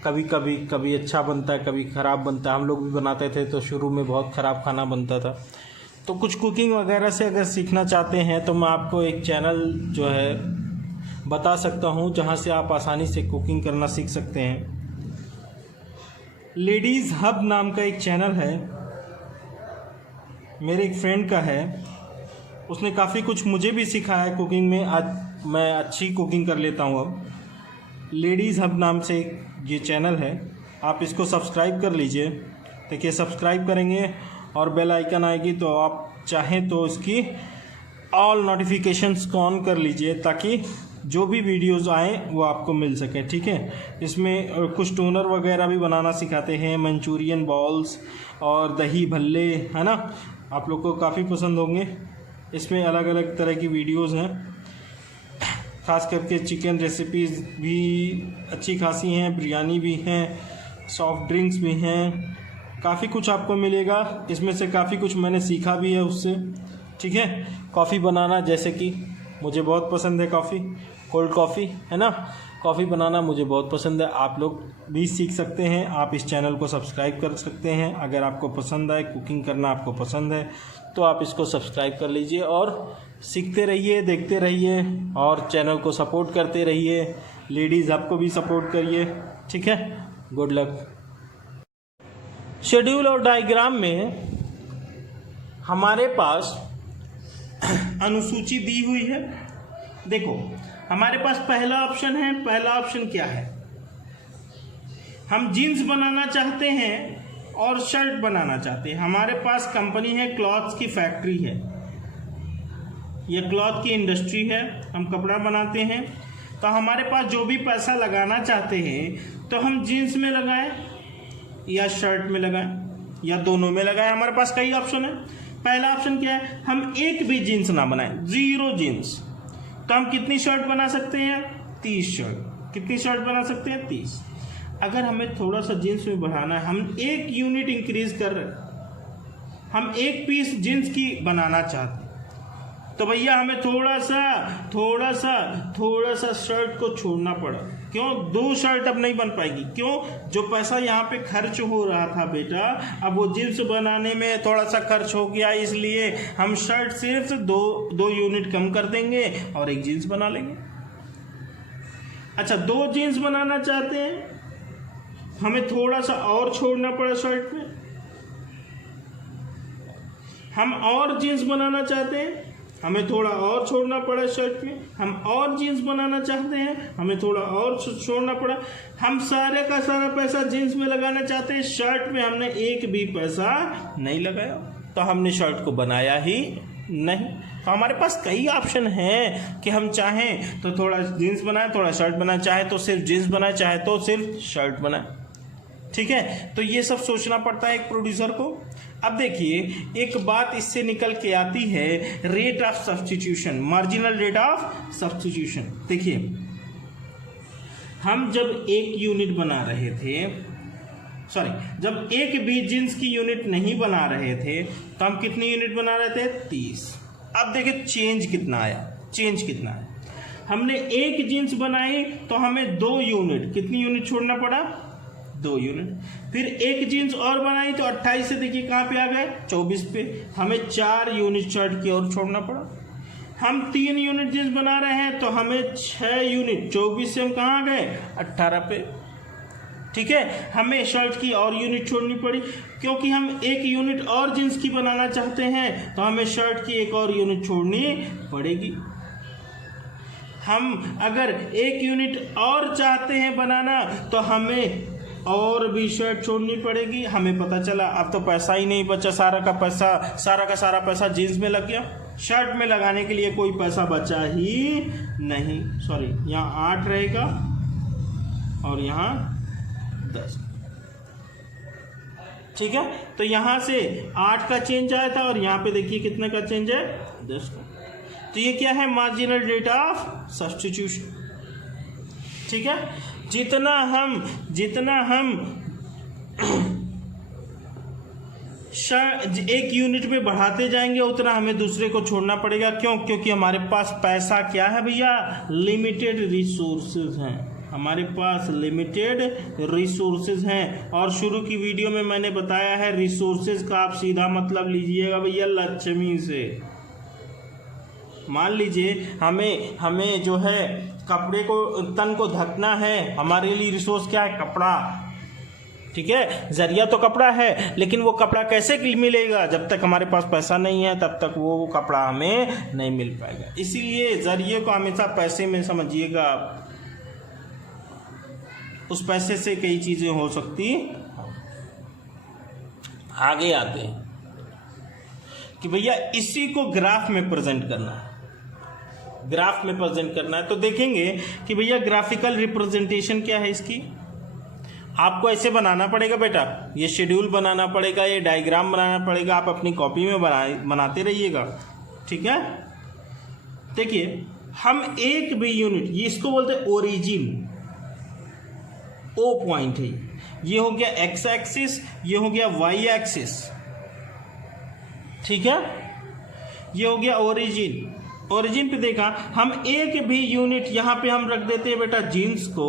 कभी अच्छा बनता है, कभी ख़राब बनता है। हम लोग भी बनाते थे तो शुरू में बहुत ख़राब खाना बनता था। तो कुछ कुकिंग वगैरह से अगर सीखना चाहते हैं तो मैं आपको एक चैनल जो है बता सकता हूं, जहां से आप आसानी से कुकिंग करना सीख सकते हैं। लेडीज़ हब नाम का एक चैनल है, मेरे एक फ्रेंड का है। उसने काफ़ी कुछ मुझे भी सिखाया है कुकिंग में। आज मैं अच्छी कुकिंग कर लेता हूं अब। लेडीज़ हब नाम से ये चैनल है, आप इसको सब्सक्राइब कर लीजिए। देखिए सब्सक्राइब करेंगे और बेल आइकन आएगी तो आप चाहें तो इसकी ऑल नोटिफिकेशंस को ऑन कर लीजिए ताकि जो भी वीडियोस आएँ वो आपको मिल सके। ठीक है, इसमें कुछ टोनर वगैरह भी बनाना सिखाते हैं, मंचूरियन बॉल्स और दही भल्ले, है ना, आप लोग को काफ़ी पसंद होंगे। इसमें अलग अलग तरह की वीडियोस हैं, खास करके चिकन रेसिपीज़ भी अच्छी खासी हैं, बिरयानी भी हैं, सॉफ्ट ड्रिंक्स भी हैं, काफ़ी कुछ आपको मिलेगा। इसमें से काफ़ी कुछ मैंने सीखा भी है उससे। ठीक है, कॉफ़ी बनाना, जैसे कि मुझे बहुत पसंद है कॉफ़ी, कोल्ड कॉफ़ी, है ना, कॉफ़ी बनाना मुझे बहुत पसंद है। आप लोग भी सीख सकते हैं, आप इस चैनल को सब्सक्राइब कर सकते हैं। अगर आपको पसंद आए, कुकिंग करना आपको पसंद है तो आप इसको सब्सक्राइब कर लीजिए और सीखते रहिए, देखते रहिए और चैनल को सपोर्ट करते रहिए। लेडीज़ आपको भी सपोर्ट करिए। ठीक है, गुड लक। शेड्यूल और डायग्राम में हमारे पास अनुसूची दी हुई है। देखो, हमारे पास पहला ऑप्शन है। पहला ऑप्शन क्या है? हम जीन्स बनाना चाहते हैं और शर्ट बनाना चाहते हैं। हमारे पास कंपनी है, क्लॉथ्स की फैक्ट्री है, यह क्लॉथ की इंडस्ट्री है, हम कपड़ा बनाते हैं। तो हमारे पास जो भी पैसा लगाना चाहते हैं तो हम जीन्स में लगाएं या शर्ट में लगाएं या दोनों में लगाएं। हमारे पास कई ऑप्शन है। पहला ऑप्शन क्या है? हम एक भी जीन्स ना बनाएं, 0 जीन्स। तो हम कितनी शर्ट बना सकते हैं? 30 शर्ट। कितनी शर्ट बना सकते हैं? 30। अगर हमें थोड़ा सा जीन्स में बढ़ाना है, हम 1 यूनिट इंक्रीज कर रहे हैं, हम 1 पीस जीन्स की बनाना चाहते हैं, तो भैया हमें थोड़ा सा शर्ट को छोड़ना पड़ा। क्यों? 2 शर्ट अब नहीं बन पाएगी। क्यों? जो पैसा यहाँ पे खर्च हो रहा था बेटा, अब वो जीन्स बनाने में थोड़ा सा खर्च हो गया, इसलिए हम शर्ट सिर्फ 2 यूनिट कम कर देंगे और 1 जीन्स बना लेंगे। अच्छा, 2 जीन्स बनाना चाहते हैं, हमें थोड़ा सा और छोड़ना पड़ा शर्ट में। हम और जीन्स बनाना चाहते हैं, हमें थोड़ा और छोड़ना पड़ा शर्ट में। हम और जीन्स बनाना चाहते हैं, हमें थोड़ा और छोड़ना पड़ा। हम सारे का सारा पैसा जीन्स में लगाना चाहते हैं, शर्ट में हमने 1 भी पैसा नहीं लगाया, तो हमने शर्ट को बनाया ही नहीं। तो हमारे पास कई ऑप्शन हैं कि हम चाहें तो थोड़ा जीन्स बनाए, थोड़ा शर्ट बनाए, चाहे तो सिर्फ जीन्स बनाए, चाहे तो सिर्फ शर्ट बनाए। ठीक है, तो ये सब सोचना पड़ता है एक प्रोड्यूसर को। अब देखिए, एक बात इससे निकल के आती है, rate of substitution, marginal rate of substitution. देखिए, हम जब 1 यूनिट बना रहे थे, जब 1 भी जींस की यूनिट नहीं बना रहे थे, तो हम कितनी यूनिट बना रहे थे? 30। अब देखिए चेंज कितना आया। हमने 1 जीन्स बनाई तो हमें 2 यूनिट, कितनी यूनिट छोड़ना पड़ा? 2 यूनिट। फिर 1 जीन्स और बनाई तो 28 से देखिए कहाँ पे आ गए? 24 पे। हमें 4 यूनिट शर्ट की और छोड़ना पड़ा। हम 3 यूनिट जीन्स बना रहे हैं तो हमें 6 यूनिट, 24 से हम कहाँ आ गए? 18 पे। ठीक है, हमें शर्ट की और यूनिट छोड़नी पड़ी, क्योंकि हम 1 यूनिट और जीन्स की बनाना चाहते हैं तो हमें शर्ट की 1 और यूनिट छोड़नी पड़ेगी। हम अगर 1 यूनिट और चाहते हैं बनाना तो हमें और भी शर्ट छोड़नी पड़ेगी। हमें पता चला अब तो पैसा ही नहीं बचा, सारा का सारा पैसा जीन्स में लग गया, शर्ट में लगाने के लिए कोई पैसा बचा ही नहीं। सॉरी, यहाँ 8 रहेगा और यहाँ 10। ठीक है, तो यहाँ से 8 का चेंज आया था और यहाँ पे देखिए कितने का चेंज है? 10 का। तो ये क्या है? Marginal rate of substitution. ठीक है, जितना हम 1 यूनिट में बढ़ाते जाएंगे उतना हमें दूसरे को छोड़ना पड़ेगा। क्यों? क्योंकि हमारे पास पैसा क्या है भैया? लिमिटेड रिसोर्सेज हैं। हमारे पास लिमिटेड रिसोर्सेज हैं। और शुरू की वीडियो में मैंने बताया है, रिसोर्सेज का आप सीधा मतलब लीजिएगा भैया लक्ष्मी से। मान लीजिए हमें जो है कपड़े को, तन को ढकना है, हमारे लिए रिसोर्स क्या है? कपड़ा। ठीक है, जरिया तो कपड़ा है, लेकिन वो कपड़ा कैसे मिलेगा? जब तक हमारे पास पैसा नहीं है तब तक वो कपड़ा हमें नहीं मिल पाएगा। इसीलिए जरिए को हमेशा पैसे में समझिएगा। उस पैसे से कई चीजें हो सकती। आगे आते हैं। कि भैया इसी को ग्राफ में प्रेजेंट करना है, ग्राफ में प्रेजेंट करना है। तो देखेंगे कि भैया ग्राफिकल रिप्रेजेंटेशन क्या है इसकी। आपको ऐसे बनाना पड़ेगा बेटा, ये शेड्यूल बनाना पड़ेगा, ये डायग्राम बनाना पड़ेगा, आप अपनी कॉपी में बनाते रहिएगा, ठीक है। देखिए हम एक भी यूनिट, ये इसको बोलते हैं ओरिजिन, ओ पॉइंट है, ये हो गया एक्स एक्सिस, ये हो गया वाई एक्सिस, ठीक है, ये हो गया ओरिजिन। ओरिजिन पे देखा हम एक भी यूनिट यहां पे हम रख देते हैं बेटा जीन्स को,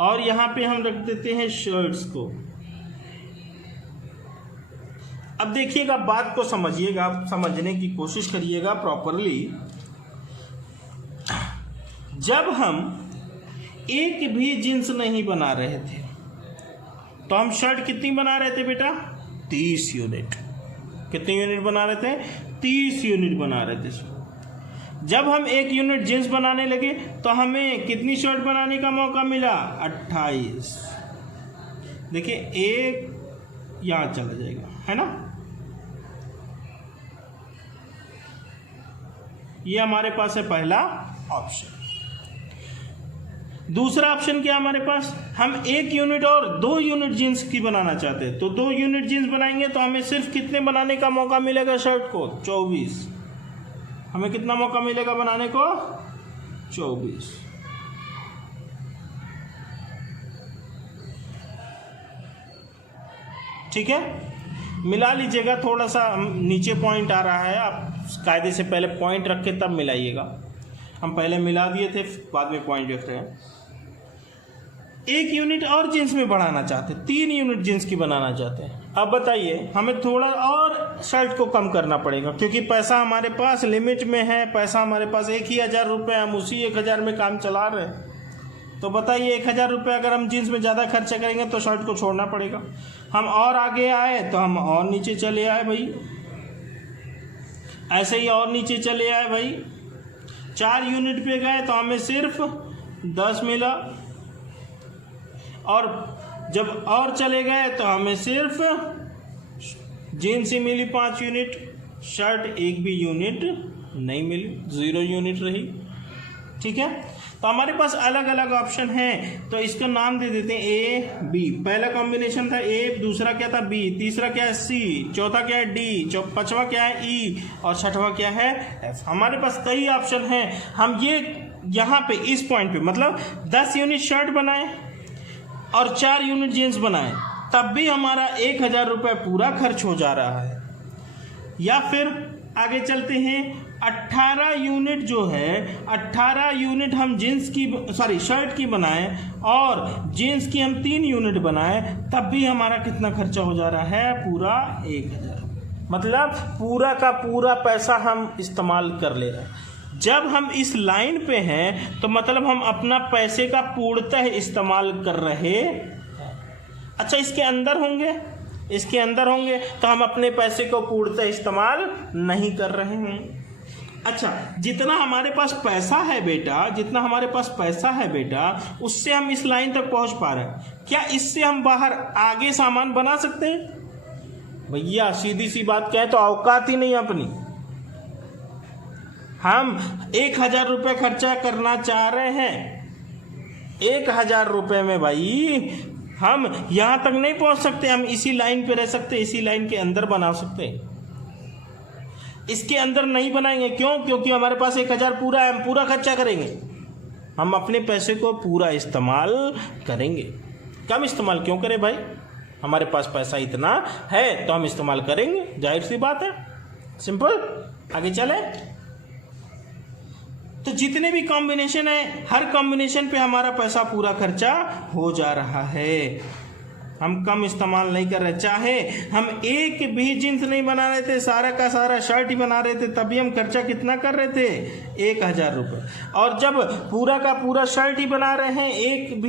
और यहां पे हम रख देते हैं शर्ट्स को। अब देखिएगा, बात को समझिएगा, समझने की कोशिश करिएगा प्रॉपरली। जब हम एक भी जींस नहीं बना रहे थे तो हम शर्ट कितनी बना रहे थे बेटा? 30 यूनिट। कितनी यूनिट बना रहे थे? 30 यूनिट बना रहे थे। जब हम एक यूनिट जींस बनाने लगे तो हमें कितनी शर्ट बनाने का मौका मिला? 28। देखिए एक यहां चला जाएगा, है ना, ये हमारे पास है पहला ऑप्शन। दूसरा ऑप्शन क्या हमारे पास? हम एक यूनिट और 2 यूनिट जींस की बनाना चाहते हैं, तो 2 यूनिट जींस बनाएंगे तो हमें सिर्फ कितने बनाने का मौका मिलेगा शर्ट को? 24। हमें कितना मौका मिलेगा बनाने को? 24। ठीक है, मिला लीजिएगा। थोड़ा सा नीचे पॉइंट आ रहा है, आप कायदे से पहले पॉइंट रख के तब मिलाइएगा। हम पहले मिला दिए थे, बाद में पॉइंट रख रहे हैं। एक यूनिट और जींस में बढ़ाना चाहते हैं, 3 यूनिट जींस की बनाना चाहते हैं। अब बताइए, हमें थोड़ा और शर्ट को कम करना पड़ेगा, क्योंकि पैसा हमारे पास लिमिट में है। पैसा हमारे पास 1,000 रुपये, हम उसी 1,000 में काम चला रहे हैं। तो बताइए 1,000 रुपये अगर हम जींस में ज़्यादा खर्चा करेंगे तो शर्ट को छोड़ना पड़ेगा। हम और आगे आए तो हम और नीचे चले आए भाई, ऐसे ही और नीचे चले आए भाई। 4 यूनिट पे गए तो हमें सिर्फ 10 मिला, और जब और चले गए तो हमें सिर्फ जीन्स ही मिली 5 यूनिट, शर्ट एक भी यूनिट नहीं मिली, 0 यूनिट रही। ठीक है, तो हमारे पास अलग अलग ऑप्शन हैं, तो इसका नाम दे देते हैं ए बी। पहला कॉम्बिनेशन था ए, दूसरा क्या था बी, तीसरा क्या है सी, चौथा क्या है डी, पांचवा क्या है ई, और छठवा क्या है एफ। हमारे पास कई ऑप्शन हैं। हम ये यहाँ पे इस पॉइंट पे मतलब 10 यूनिट शर्ट बनाए और 4 यूनिट जीन्स बनाए, तब भी हमारा 1,000 रुपये पूरा खर्च हो जा रहा है। या फिर आगे चलते हैं, 18 यूनिट जो है, 18 यूनिट हम जीन्स की शर्ट की बनाएं और जीन्स की हम 3 यूनिट बनाएं, तब भी हमारा कितना खर्चा हो जा रहा है? पूरा 1,000। मतलब पूरा का पूरा पैसा हम इस्तेमाल कर ले रहे हैं। जब हम इस लाइन पे हैं तो मतलब हम अपना पैसे का पूर्णतः इस्तेमाल कर रहे हैं। अच्छा, इसके अंदर होंगे तो हम अपने पैसे को पूर्णतः इस्तेमाल नहीं कर रहे हैं। अच्छा, जितना हमारे पास पैसा है बेटा, उससे हम इस लाइन तक पहुंच पा रहे हैं। क्या इससे हम बाहर आगे सामान बना सकते हैं? भैया सीधी सी बात कहें तो औकात ही नहीं अपनी। हम 1,000 रुपये खर्चा करना चाह रहे हैं, 1,000 रुपये में भाई हम यहां तक नहीं पहुंच सकते। हम इसी लाइन पे रह सकते, इसी लाइन के अंदर बना सकते। इसके अंदर नहीं बनाएंगे, क्यों? क्योंकि हमारे पास 1,000 पूरा है, हम पूरा खर्चा करेंगे। हम अपने पैसे को पूरा इस्तेमाल करेंगे। कम इस्तेमाल क्यों करें भाई? हमारे पास पैसा इतना है तो हम इस्तेमाल करेंगे, जाहिर सी बात है, सिंपल। आगे चले तो जितने भी कॉम्बिनेशन है, हर कॉम्बिनेशन पे हमारा पैसा पूरा खर्चा हो जा रहा है। हम कम इस्तेमाल नहीं कर रहे। चाहे हम एक भी जींस नहीं बना रहे थे, सारा का सारा शर्ट ही बना रहे थे, तभी हम खर्चा कितना कर रहे थे? 1,000 रुपये। और जब पूरा का पूरा शर्ट ही बना रहे हैं,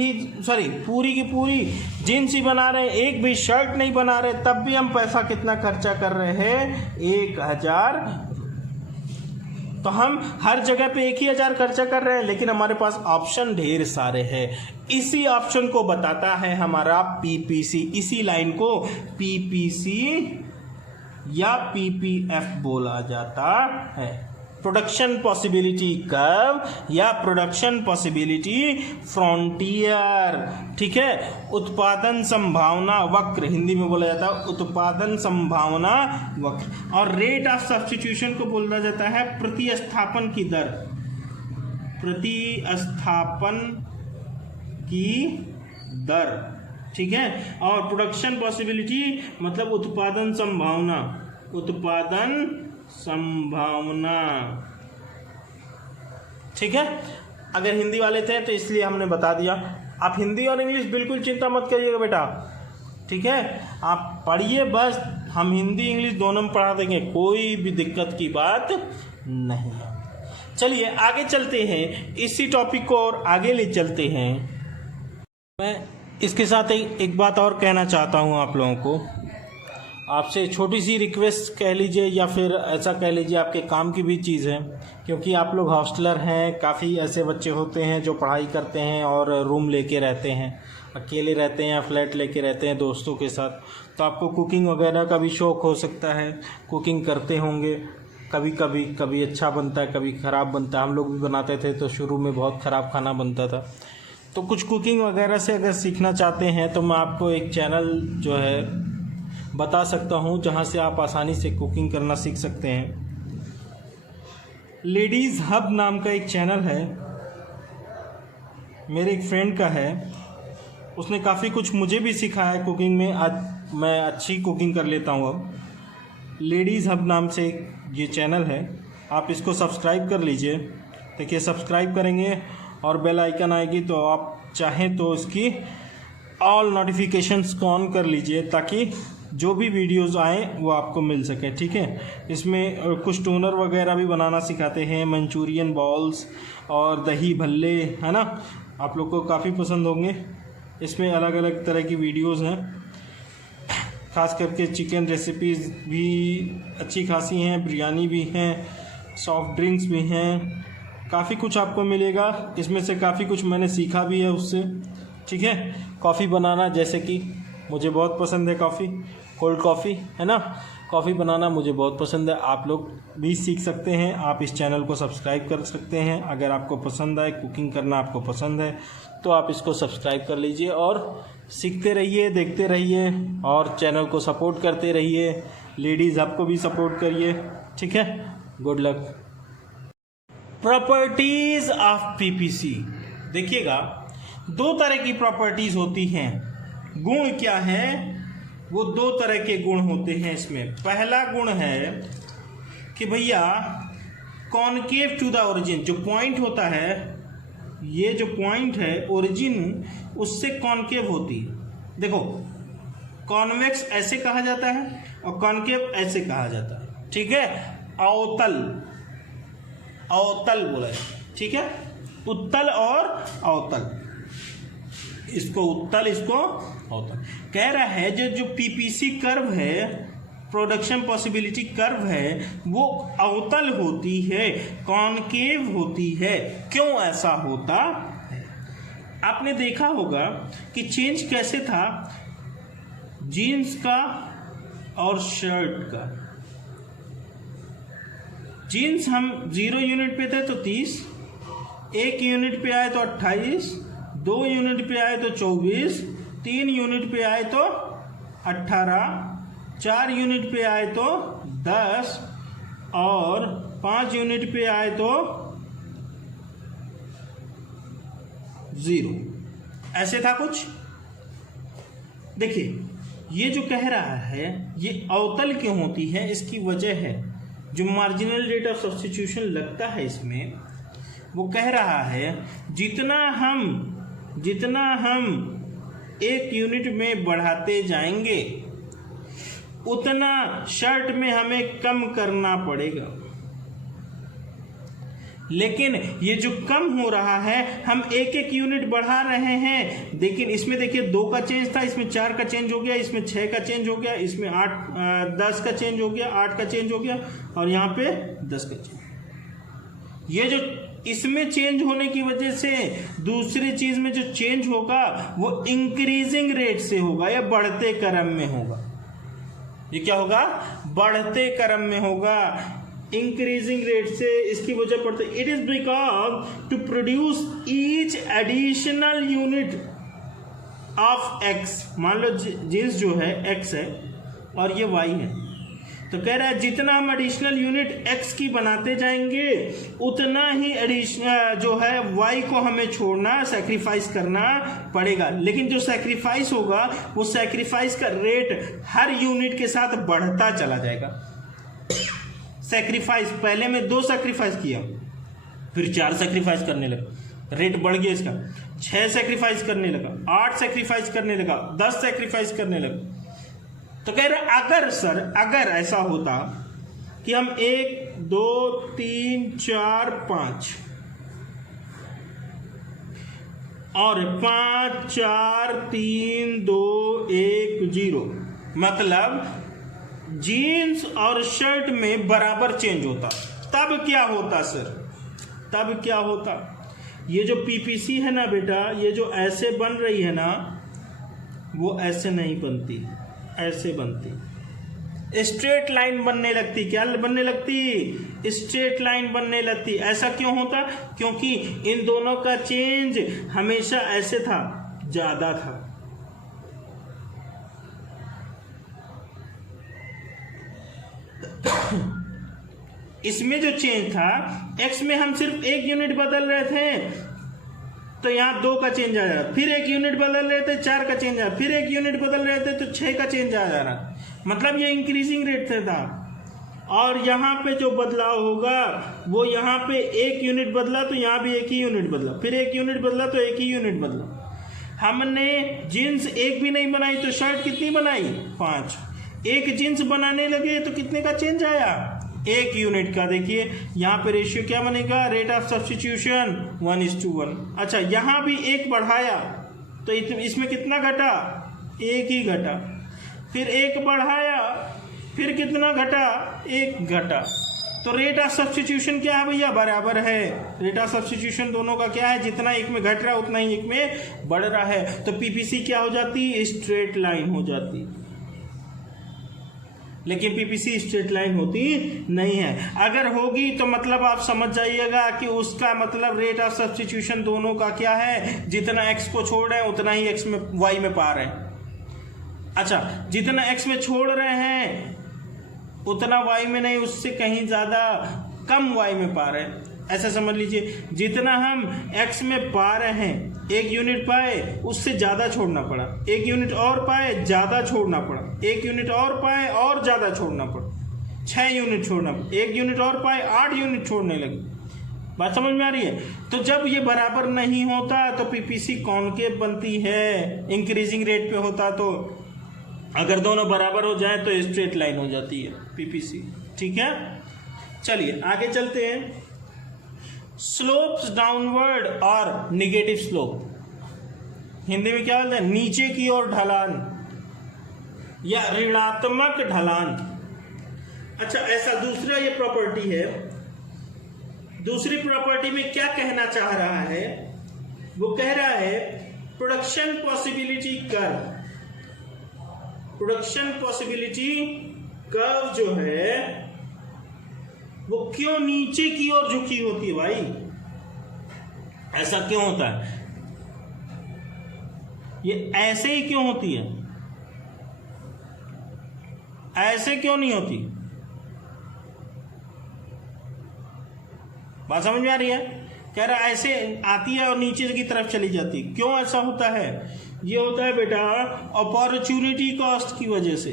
पूरी की पूरी जींस ही बना रहे हैं, एक भी शर्ट नहीं बना रहे, तब भी हम पैसा कितना खर्चा कर रहे हैं? 1,000। तो हम हर जगह पे 1,000 खर्चा कर रहे हैं, लेकिन हमारे पास ऑप्शन ढेर सारे हैं। इसी ऑप्शन को बताता है हमारा पीपीसी। इसी लाइन को पीपीसी या पीपीएफ बोला जाता है। प्रोडक्शन पॉसिबिलिटी कर्व या प्रोडक्शन पॉसिबिलिटी फ्रंटियर, ठीक है। उत्पादन संभावना वक्र हिंदी में बोला जाता है उत्पादन संभावना वक्र। और रेट ऑफ सब्स्टिट्यूशन को बोला जाता है प्रतिस्थापन की दर, प्रतिस्थापन की दर, ठीक है। और प्रोडक्शन पॉसिबिलिटी मतलब उत्पादन संभावना, उत्पादन संभावना, ठीक है। अगर हिंदी वाले थे तो इसलिए हमने बता दिया। आप हिंदी और इंग्लिश बिल्कुल चिंता मत करिएगा बेटा, ठीक है। आप पढ़िए बस, हम हिंदी इंग्लिश दोनों में पढ़ा देंगे, कोई भी दिक्कत की बात नहीं है। चलिए आगे चलते हैं, इसी टॉपिक को और आगे ले चलते हैं। मैं इसके साथ एक बात और कहना चाहता हूँ आप लोगों को, आपसे छोटी सी रिक्वेस्ट कह लीजिए या फिर ऐसा कह लीजिए, आपके काम की भी चीज़ है, क्योंकि आप लोग हॉस्टलर हैं। काफ़ी ऐसे बच्चे होते हैं जो पढ़ाई करते हैं और रूम लेके रहते हैं, अकेले रहते हैं या फ्लैट लेके रहते हैं दोस्तों के साथ। तो आपको कुकिंग वगैरह का भी शौक़ हो सकता है, कुकिंग करते होंगे। कभी अच्छा बनता है, कभी ख़राब बनता है। हम लोग भी बनाते थे तो शुरू में बहुत ख़राब खाना बनता था। तो कुछ कुकिंग वगैरह से अगर सीखना चाहते हैं तो मैं आपको एक चैनल जो है बता सकता हूं, जहां से आप आसानी से कुकिंग करना सीख सकते हैं। लेडीज़ हब नाम का एक चैनल है, मेरे एक फ्रेंड का है। उसने काफ़ी कुछ मुझे भी सिखाया है कुकिंग में। आज मैं अच्छी कुकिंग कर लेता हूं। अब लेडीज़ हब नाम से ये चैनल है, आप इसको सब्सक्राइब कर लीजिए। देखिए सब्सक्राइब करेंगे और बेल आइकन आएगी, तो आप चाहें तो इसकी ऑल नोटिफिकेशंस को ऑन कर लीजिए, ताकि जो भी वीडियोस आएँ वो आपको मिल सके, ठीक है। इसमें कुछ टोनर वगैरह भी बनाना सिखाते हैं, मंचूरियन बॉल्स और दही भल्ले, है ना। आप लोग को काफ़ी पसंद होंगे। इसमें अलग अलग तरह की वीडियोस हैं, खास करके चिकन रेसिपीज़ भी अच्छी खासी हैं, बिरयानी भी हैं, सॉफ्ट ड्रिंक्स भी हैं, काफ़ी कुछ आपको मिलेगा। इसमें से काफ़ी कुछ मैंने सीखा भी है उससे, ठीक है। कॉफ़ी बनाना, जैसे कि मुझे बहुत पसंद है कॉफ़ी, कोल्ड कॉफ़ी, है ना। कॉफ़ी बनाना मुझे बहुत पसंद है, आप लोग भी सीख सकते हैं। आप इस चैनल को सब्सक्राइब कर सकते हैं। अगर आपको पसंद आए, कुकिंग करना आपको पसंद है, तो आप इसको सब्सक्राइब कर लीजिए और सीखते रहिए, देखते रहिए और चैनल को सपोर्ट करते रहिए। लेडीज़ आपको भी सपोर्ट करिए, ठीक है। Good luck. Properties of PPC, देखिएगा दो तरह की प्रॉपर्टीज़ होती हैं। गुण क्या है? वो दो तरह के गुण होते हैं इसमें। पहला गुण है कि भैया कॉनकेव टू द ओरिजिन, जो पॉइंट होता है, ये जो पॉइंट है ओरिजिन उससे कॉनकेव होती है। देखो कॉन्वेक्स ऐसे कहा जाता है और कॉनकेव ऐसे कहा जाता है, ठीक है। अवतल, अवतल बोला है, ठीक है। उत्तल और अवतल, इसको उत्तल, इसको अवतल। कह रहा है जो पीपीसी कर्व है, प्रोडक्शन पॉसिबिलिटी कर्व है, वो अवतल होती है, कॉनकेव होती है। क्यों ऐसा होता है? आपने देखा होगा कि चेंज कैसे था जीन्स का और शर्ट का। जीन्स हम 0 यूनिट पे थे तो 30, 1 यूनिट पे आए तो 28, 2 यूनिट पे आए तो 24, 3 यूनिट पे आए तो 18, 4 यूनिट पे आए तो 10 और 5 यूनिट पे आए तो 0। ऐसे था कुछ। देखिए ये जो कह रहा है ये अवतल क्यों होती है, इसकी वजह है जो मार्जिनल रेट ऑफ सब्स्टिट्यूशन लगता है इसमें, वो कह रहा है जितना हम 1 यूनिट में बढ़ाते जाएंगे उतना शर्ट में हमें कम करना पड़ेगा। लेकिन ये जो कम हो रहा है, हम 1 यूनिट बढ़ा रहे हैं, लेकिन इसमें देखिए 2 का चेंज था, इसमें 4 का चेंज हो गया, इसमें 6 का चेंज हो गया, इसमें 10 का चेंज हो गया, 8 का चेंज हो गया और यहाँ पे 10 का चेंज। ये जो इसमें चेंज होने की वजह से दूसरी चीज में जो चेंज होगा वो इंक्रीजिंग रेट से होगा या बढ़ते क्रम में होगा। ये क्या होगा? बढ़ते क्रम में होगा, इंक्रीजिंग रेट से इसकी वजह पड़ती। It is because to produce each additional unit of X, मान लो जींस जो है एक्स है और ये वाई है, तो कह रहा है जितना हम एडिशनल यूनिट एक्स की बनाते जाएंगे उतना ही एडिशनल जो है वाई को हमें छोड़ना, सैक्रिफाइस करना पड़ेगा। लेकिन जो सैक्रिफाइस होगा वो सैक्रिफाइस का रेट हर यूनिट के साथ बढ़ता चला जाएगा। सैक्रिफाइस पहले में 2 सैक्रिफाइस किया, फिर 4 सैक्रिफाइस करने लगा, रेट बढ़ गया इसका, 6 सैक्रिफाइस करने लगा, 8 सैक्रिफाइस करने लगा, 10 सैक्रिफाइस करने लगा। तो कह रहे अगर सर अगर ऐसा होता कि हम 1 2 3 4 5 और 5 4 3 2 1 0, मतलब जीन्स और शर्ट में बराबर चेंज होता, तब क्या होता सर? तब क्या होता? ये जो पीपीसी है ना बेटा, ये जो ऐसे बन रही है ना, वो ऐसे नहीं बनती, ऐसे बनती, स्ट्रेट लाइन बनने लगती। क्या बनने लगती? स्ट्रेट लाइन बनने लगती। ऐसा क्यों होता? क्योंकि इन दोनों का चेंज हमेशा ऐसे था, ज्यादा था। इसमें जो चेंज था, एक्स में हम सिर्फ 1 यूनिट बदल रहे थे तो यहाँ 2 का चेंज आ जा रहा, फिर 1 यूनिट बदल रहे थे 4 का चेंज आ रहा, फिर 1 यूनिट बदल रहे थे तो 6 का चेंज आ जा रहा। मतलब ये इंक्रीजिंग रेट से था। और यहाँ पे जो बदलाव होगा वो यहाँ पे 1 यूनिट बदला तो यहाँ भी 1 ही यूनिट बदला, फिर 1 यूनिट बदला तो 1 ही यूनिट बदला। हमने जीन्स 1 भी नहीं बनाई तो शर्ट कितनी बनाई? 5। 1 जीन्स बनाने लगे तो कितने का चेंज आया? 1 यूनिट का। देखिए यहाँ पे रेशियो क्या बनेगा? Rate of substitution 1:1। अच्छा, यहाँ भी 1 बढ़ाया तो इसमें कितना घटा? 1 ही घटा। फिर 1 बढ़ाया, फिर कितना घटा? 1 घटा। तो रेट ऑफ सब्स्टिट्यूशन क्या है भैया? बराबर है। रेट ऑफ सब्स्टिट्यूशन दोनों का क्या है? जितना एक में घट रहा है उतना ही एक में बढ़ रहा है। तो पीपीसी क्या हो जाती? स्ट्रेट लाइन हो जाती। लेकिन पीपीसी स्ट्रेट लाइन होती नहीं है। अगर होगी तो मतलब आप समझ जाइएगा कि उसका मतलब रेट ऑफ सब्स्टिट्यूशन दोनों का क्या है? जितना एक्स को छोड़ रहे हैं उतना ही एक्स में वाई में पा रहे हैं। अच्छा, जितना एक्स में छोड़ रहे हैं उतना वाई में नहीं, उससे कहीं ज्यादा कम वाई में पा रहे हैं। ऐसा समझ लीजिए, जितना हम एक्स में पा रहे हैं 1 यूनिट पाए उससे ज्यादा छोड़ना पड़ा, 1 यूनिट और पाए ज्यादा छोड़ना पड़ा, 1 यूनिट और पाए और ज्यादा छोड़ना पड़ा, 6 यूनिट छोड़ना पड़ा, 1 यूनिट और पाए 8 यूनिट छोड़ने लगे। बात समझ में आ रही है? तो जब ये बराबर नहीं होता तो पीपीसी कॉनकेव बनती है, इंक्रीजिंग रेट पे होता। तो अगर दोनों बराबर हो जाए तो स्ट्रेट लाइन हो जाती है पीपीसी। ठीक है, चलिए आगे चलते हैं। स्लोप्स डाउनवर्ड और निगेटिव स्लोप, हिंदी में क्या बोलते हैं? नीचे की ओर ढलान या ऋणात्मक ढलान। अच्छा, ऐसा दूसरा ये प्रॉपर्टी है। दूसरी प्रॉपर्टी में क्या कहना चाह रहा है? वो कह रहा है production possibility curve. Production possibility curve जो है वो क्यों नीचे की ओर झुकी होती है भाई? ऐसा क्यों होता है? ये ऐसे ही क्यों होती है? ऐसे क्यों नहीं होती? बात समझ में आ रही है? कह रहा ऐसे आती है और नीचे की तरफ चली जाती है। क्यों ऐसा होता है? ये होता है बेटा अपॉर्चुनिटी कॉस्ट की वजह से।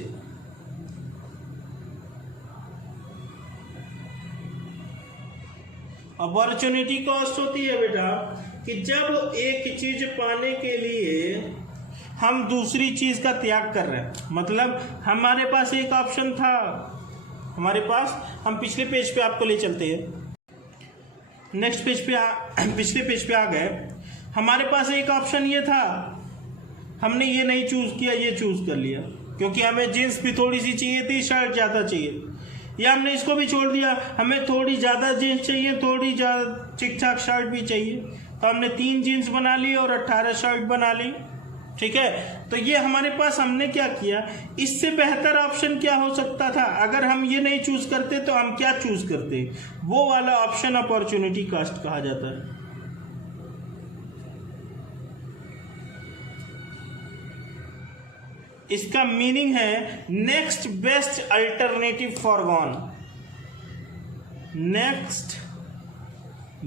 अपॉर्चुनिटी कॉस्ट होती है बेटा कि जब एक चीज पाने के लिए हम दूसरी चीज का त्याग कर रहे हैं। मतलब हमारे पास एक ऑप्शन था, हमारे पास, हम पिछले पेज पे आपको ले चलते हैं, नेक्स्ट पेज पे पिछले पेज पे आ गए। हमारे पास एक ऑप्शन ये था, हमने ये नहीं चूज किया, ये चूज कर लिया क्योंकि हमें जीन्स भी थोड़ी सी चाहिए थी, शर्ट ज्यादा चाहिए, या हमने इसको भी छोड़ दिया, हमें थोड़ी ज्यादा जीन्स चाहिए, थोड़ी ज्यादा ठीक ठाक शर्ट भी चाहिए, तो हमने 3 जीन्स बना ली और 18 शर्ट बना ली। ठीक है। तो ये हमारे पास हमने क्या किया, इससे बेहतर ऑप्शन क्या हो सकता था? अगर हम ये नहीं चूज करते तो हम क्या चूज करते? वो वाला ऑप्शन अपॉर्चुनिटी कॉस्ट कहा जाता है। इसका मीनिंग है next best alternative foregone. Next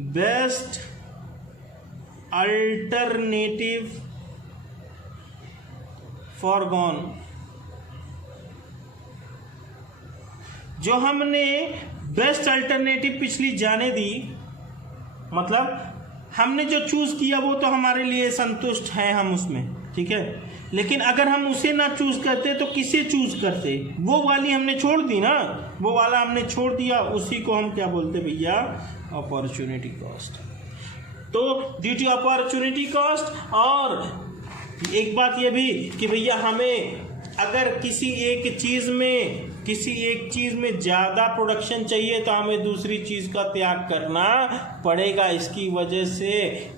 best alternative foregone. जो हमने बेस्ट अल्टरनेटिव पिछली जाने दी, मतलब हमने जो चूज किया वो तो हमारे लिए संतुष्ट है, हम उसमें, ठीक है। लेकिन अगर हम उसे ना चूज करते तो किसे चूज करते? वो वाली हमने छोड़ दी ना, वो वाला हमने छोड़ दिया, उसी को हम क्या बोलते भैया? Opportunity cost. तो ड्यू टू अपॉर्चुनिटी कॉस्ट। और एक बात ये भी कि भैया हमें अगर किसी एक चीज में ज्यादा प्रोडक्शन चाहिए तो हमें दूसरी चीज का त्याग करना पड़ेगा। इसकी वजह से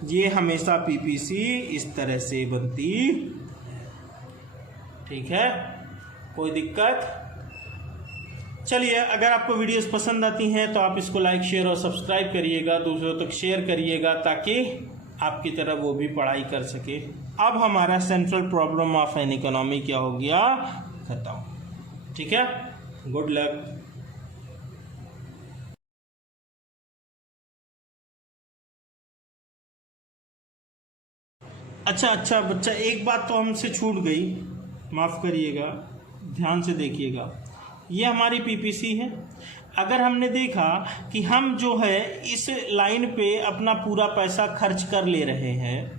ये हमेशा पीपीसी इस तरह से बनती, ठीक है। कोई दिक्कत? चलिए, अगर आपको वीडियोस पसंद आती हैं तो आप इसको लाइक, शेयर और सब्सक्राइब करिएगा, दूसरों तक शेयर करिएगा ताकि आपकी तरह वो भी पढ़ाई कर सके। अब हमारा central problem of an economy क्या हो गया? खत्म, ठीक है। Good luck. अच्छा बच्चा, एक बात तो हमसे छूट गई, माफ करिएगा, ध्यान से देखिएगा। ये हमारी पीपीसी है। अगर हमने देखा कि हम जो है इस लाइन पे अपना पूरा पैसा खर्च कर ले रहे हैं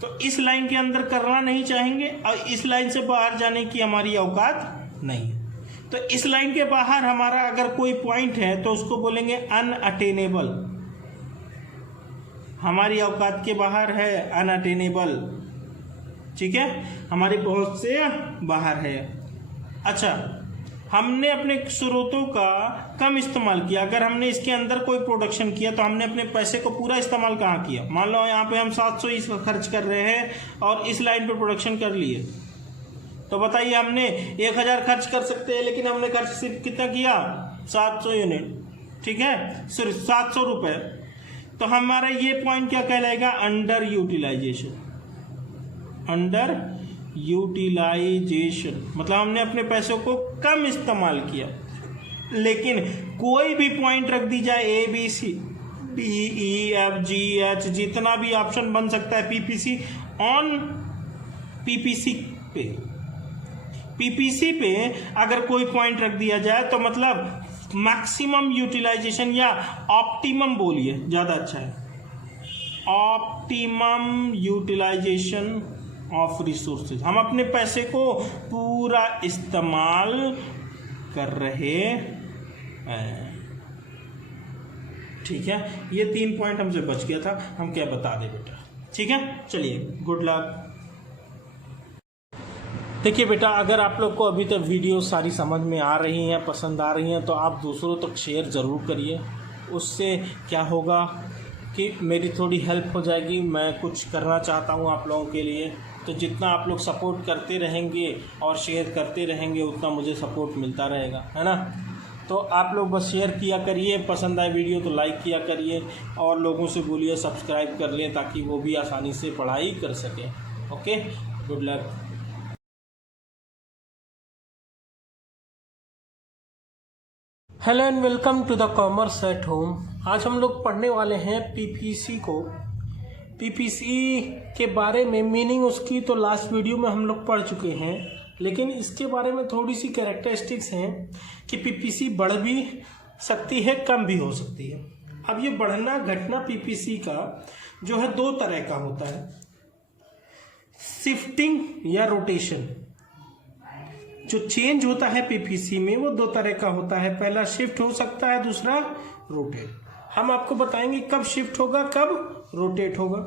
तो इस लाइन के अंदर करना नहीं चाहेंगे और इस लाइन से बाहर जाने की हमारी औकात नहीं। तो इस लाइन के बाहर हमारा अगर कोई पॉइंट है तो उसको बोलेंगे अनअटेनेबल। हमारी औकात के बाहर है, अनअटेनेबल, ठीक है, हमारी पहुंच से बाहर है। अच्छा, हमने अपने स्रोतों का कम इस्तेमाल किया। अगर हमने इसके अंदर कोई प्रोडक्शन किया तो हमने अपने पैसे को पूरा इस्तेमाल कहाँ किया? मान लो यहाँ पे हम 700 इसका खर्च कर रहे हैं और इस लाइन पे प्रोडक्शन कर लिए, तो बताइए हमने 1000 खर्च कर सकते हैं, लेकिन हमने खर्च सिर्फ कितना किया? 700 यूनिट, ठीक है, सिर्फ 700 रुपए। तो हमारा ये पॉइंट क्या कहलाएगा? Under utilisation. अंडर यूटिलाइजेशन मतलब हमने अपने पैसों को कम इस्तेमाल किया। लेकिन कोई भी पॉइंट रख दी जाए, A B C D E F G H, जितना भी ऑप्शन बन सकता है पीपीसी, ऑन पीपीसी पे अगर कोई पॉइंट रख दिया जाए तो मतलब मैक्सिमम यूटिलाइजेशन या ऑप्टिमम बोलिए, ज्यादा अच्छा है, ऑप्टिमम यूटिलाइजेशन ऑफ रिसोर्सेज। हम अपने पैसे को पूरा इस्तेमाल कर रहे हैं, ठीक है। ये 3 पॉइंट हमसे बच गया था, हम क्या बता दें बेटा, ठीक है। चलिए, गुड लक। देखिए बेटा, अगर आप लोग को अभी तक वीडियो सारी समझ में आ रही हैं, पसंद आ रही हैं, तो आप दूसरों तक शेयर ज़रूर करिए। उससे क्या होगा कि मेरी थोड़ी हेल्प हो जाएगी। मैं कुछ करना चाहता हूँ आप लोगों के लिए, तो जितना आप लोग सपोर्ट करते रहेंगे और शेयर करते रहेंगे उतना मुझे सपोर्ट मिलता रहेगा, है ना। तो आप लोग बस शेयर किया करिए, पसंद आए वीडियो तो लाइक किया करिए और लोगों से बोलिए सब्सक्राइब कर लें ताकि वो भी आसानी से पढ़ाई कर सकें। Okay, good luck. Hello and welcome to the commerce at home. आज हम लोग पढ़ने वाले हैं पीपीसी को। पीपीसी के बारे में मीनिंग उसकी तो लास्ट वीडियो में हम लोग पढ़ चुके हैं, लेकिन इसके बारे में थोड़ी सी कैरेक्टरिस्टिक्स हैं कि पीपीसी बढ़ भी सकती है, कम भी हो सकती है। अब ये बढ़ना घटना पीपीसी का जो है 2 तरह का होता है, शिफ्टिंग या रोटेशन। जो चेंज होता है पीपीसी में वो 2 तरह का होता है, पहला शिफ्ट हो सकता है, दूसरा रोटेट। हम आपको बताएंगे कब शिफ्ट होगा, कब रोटेट होगा।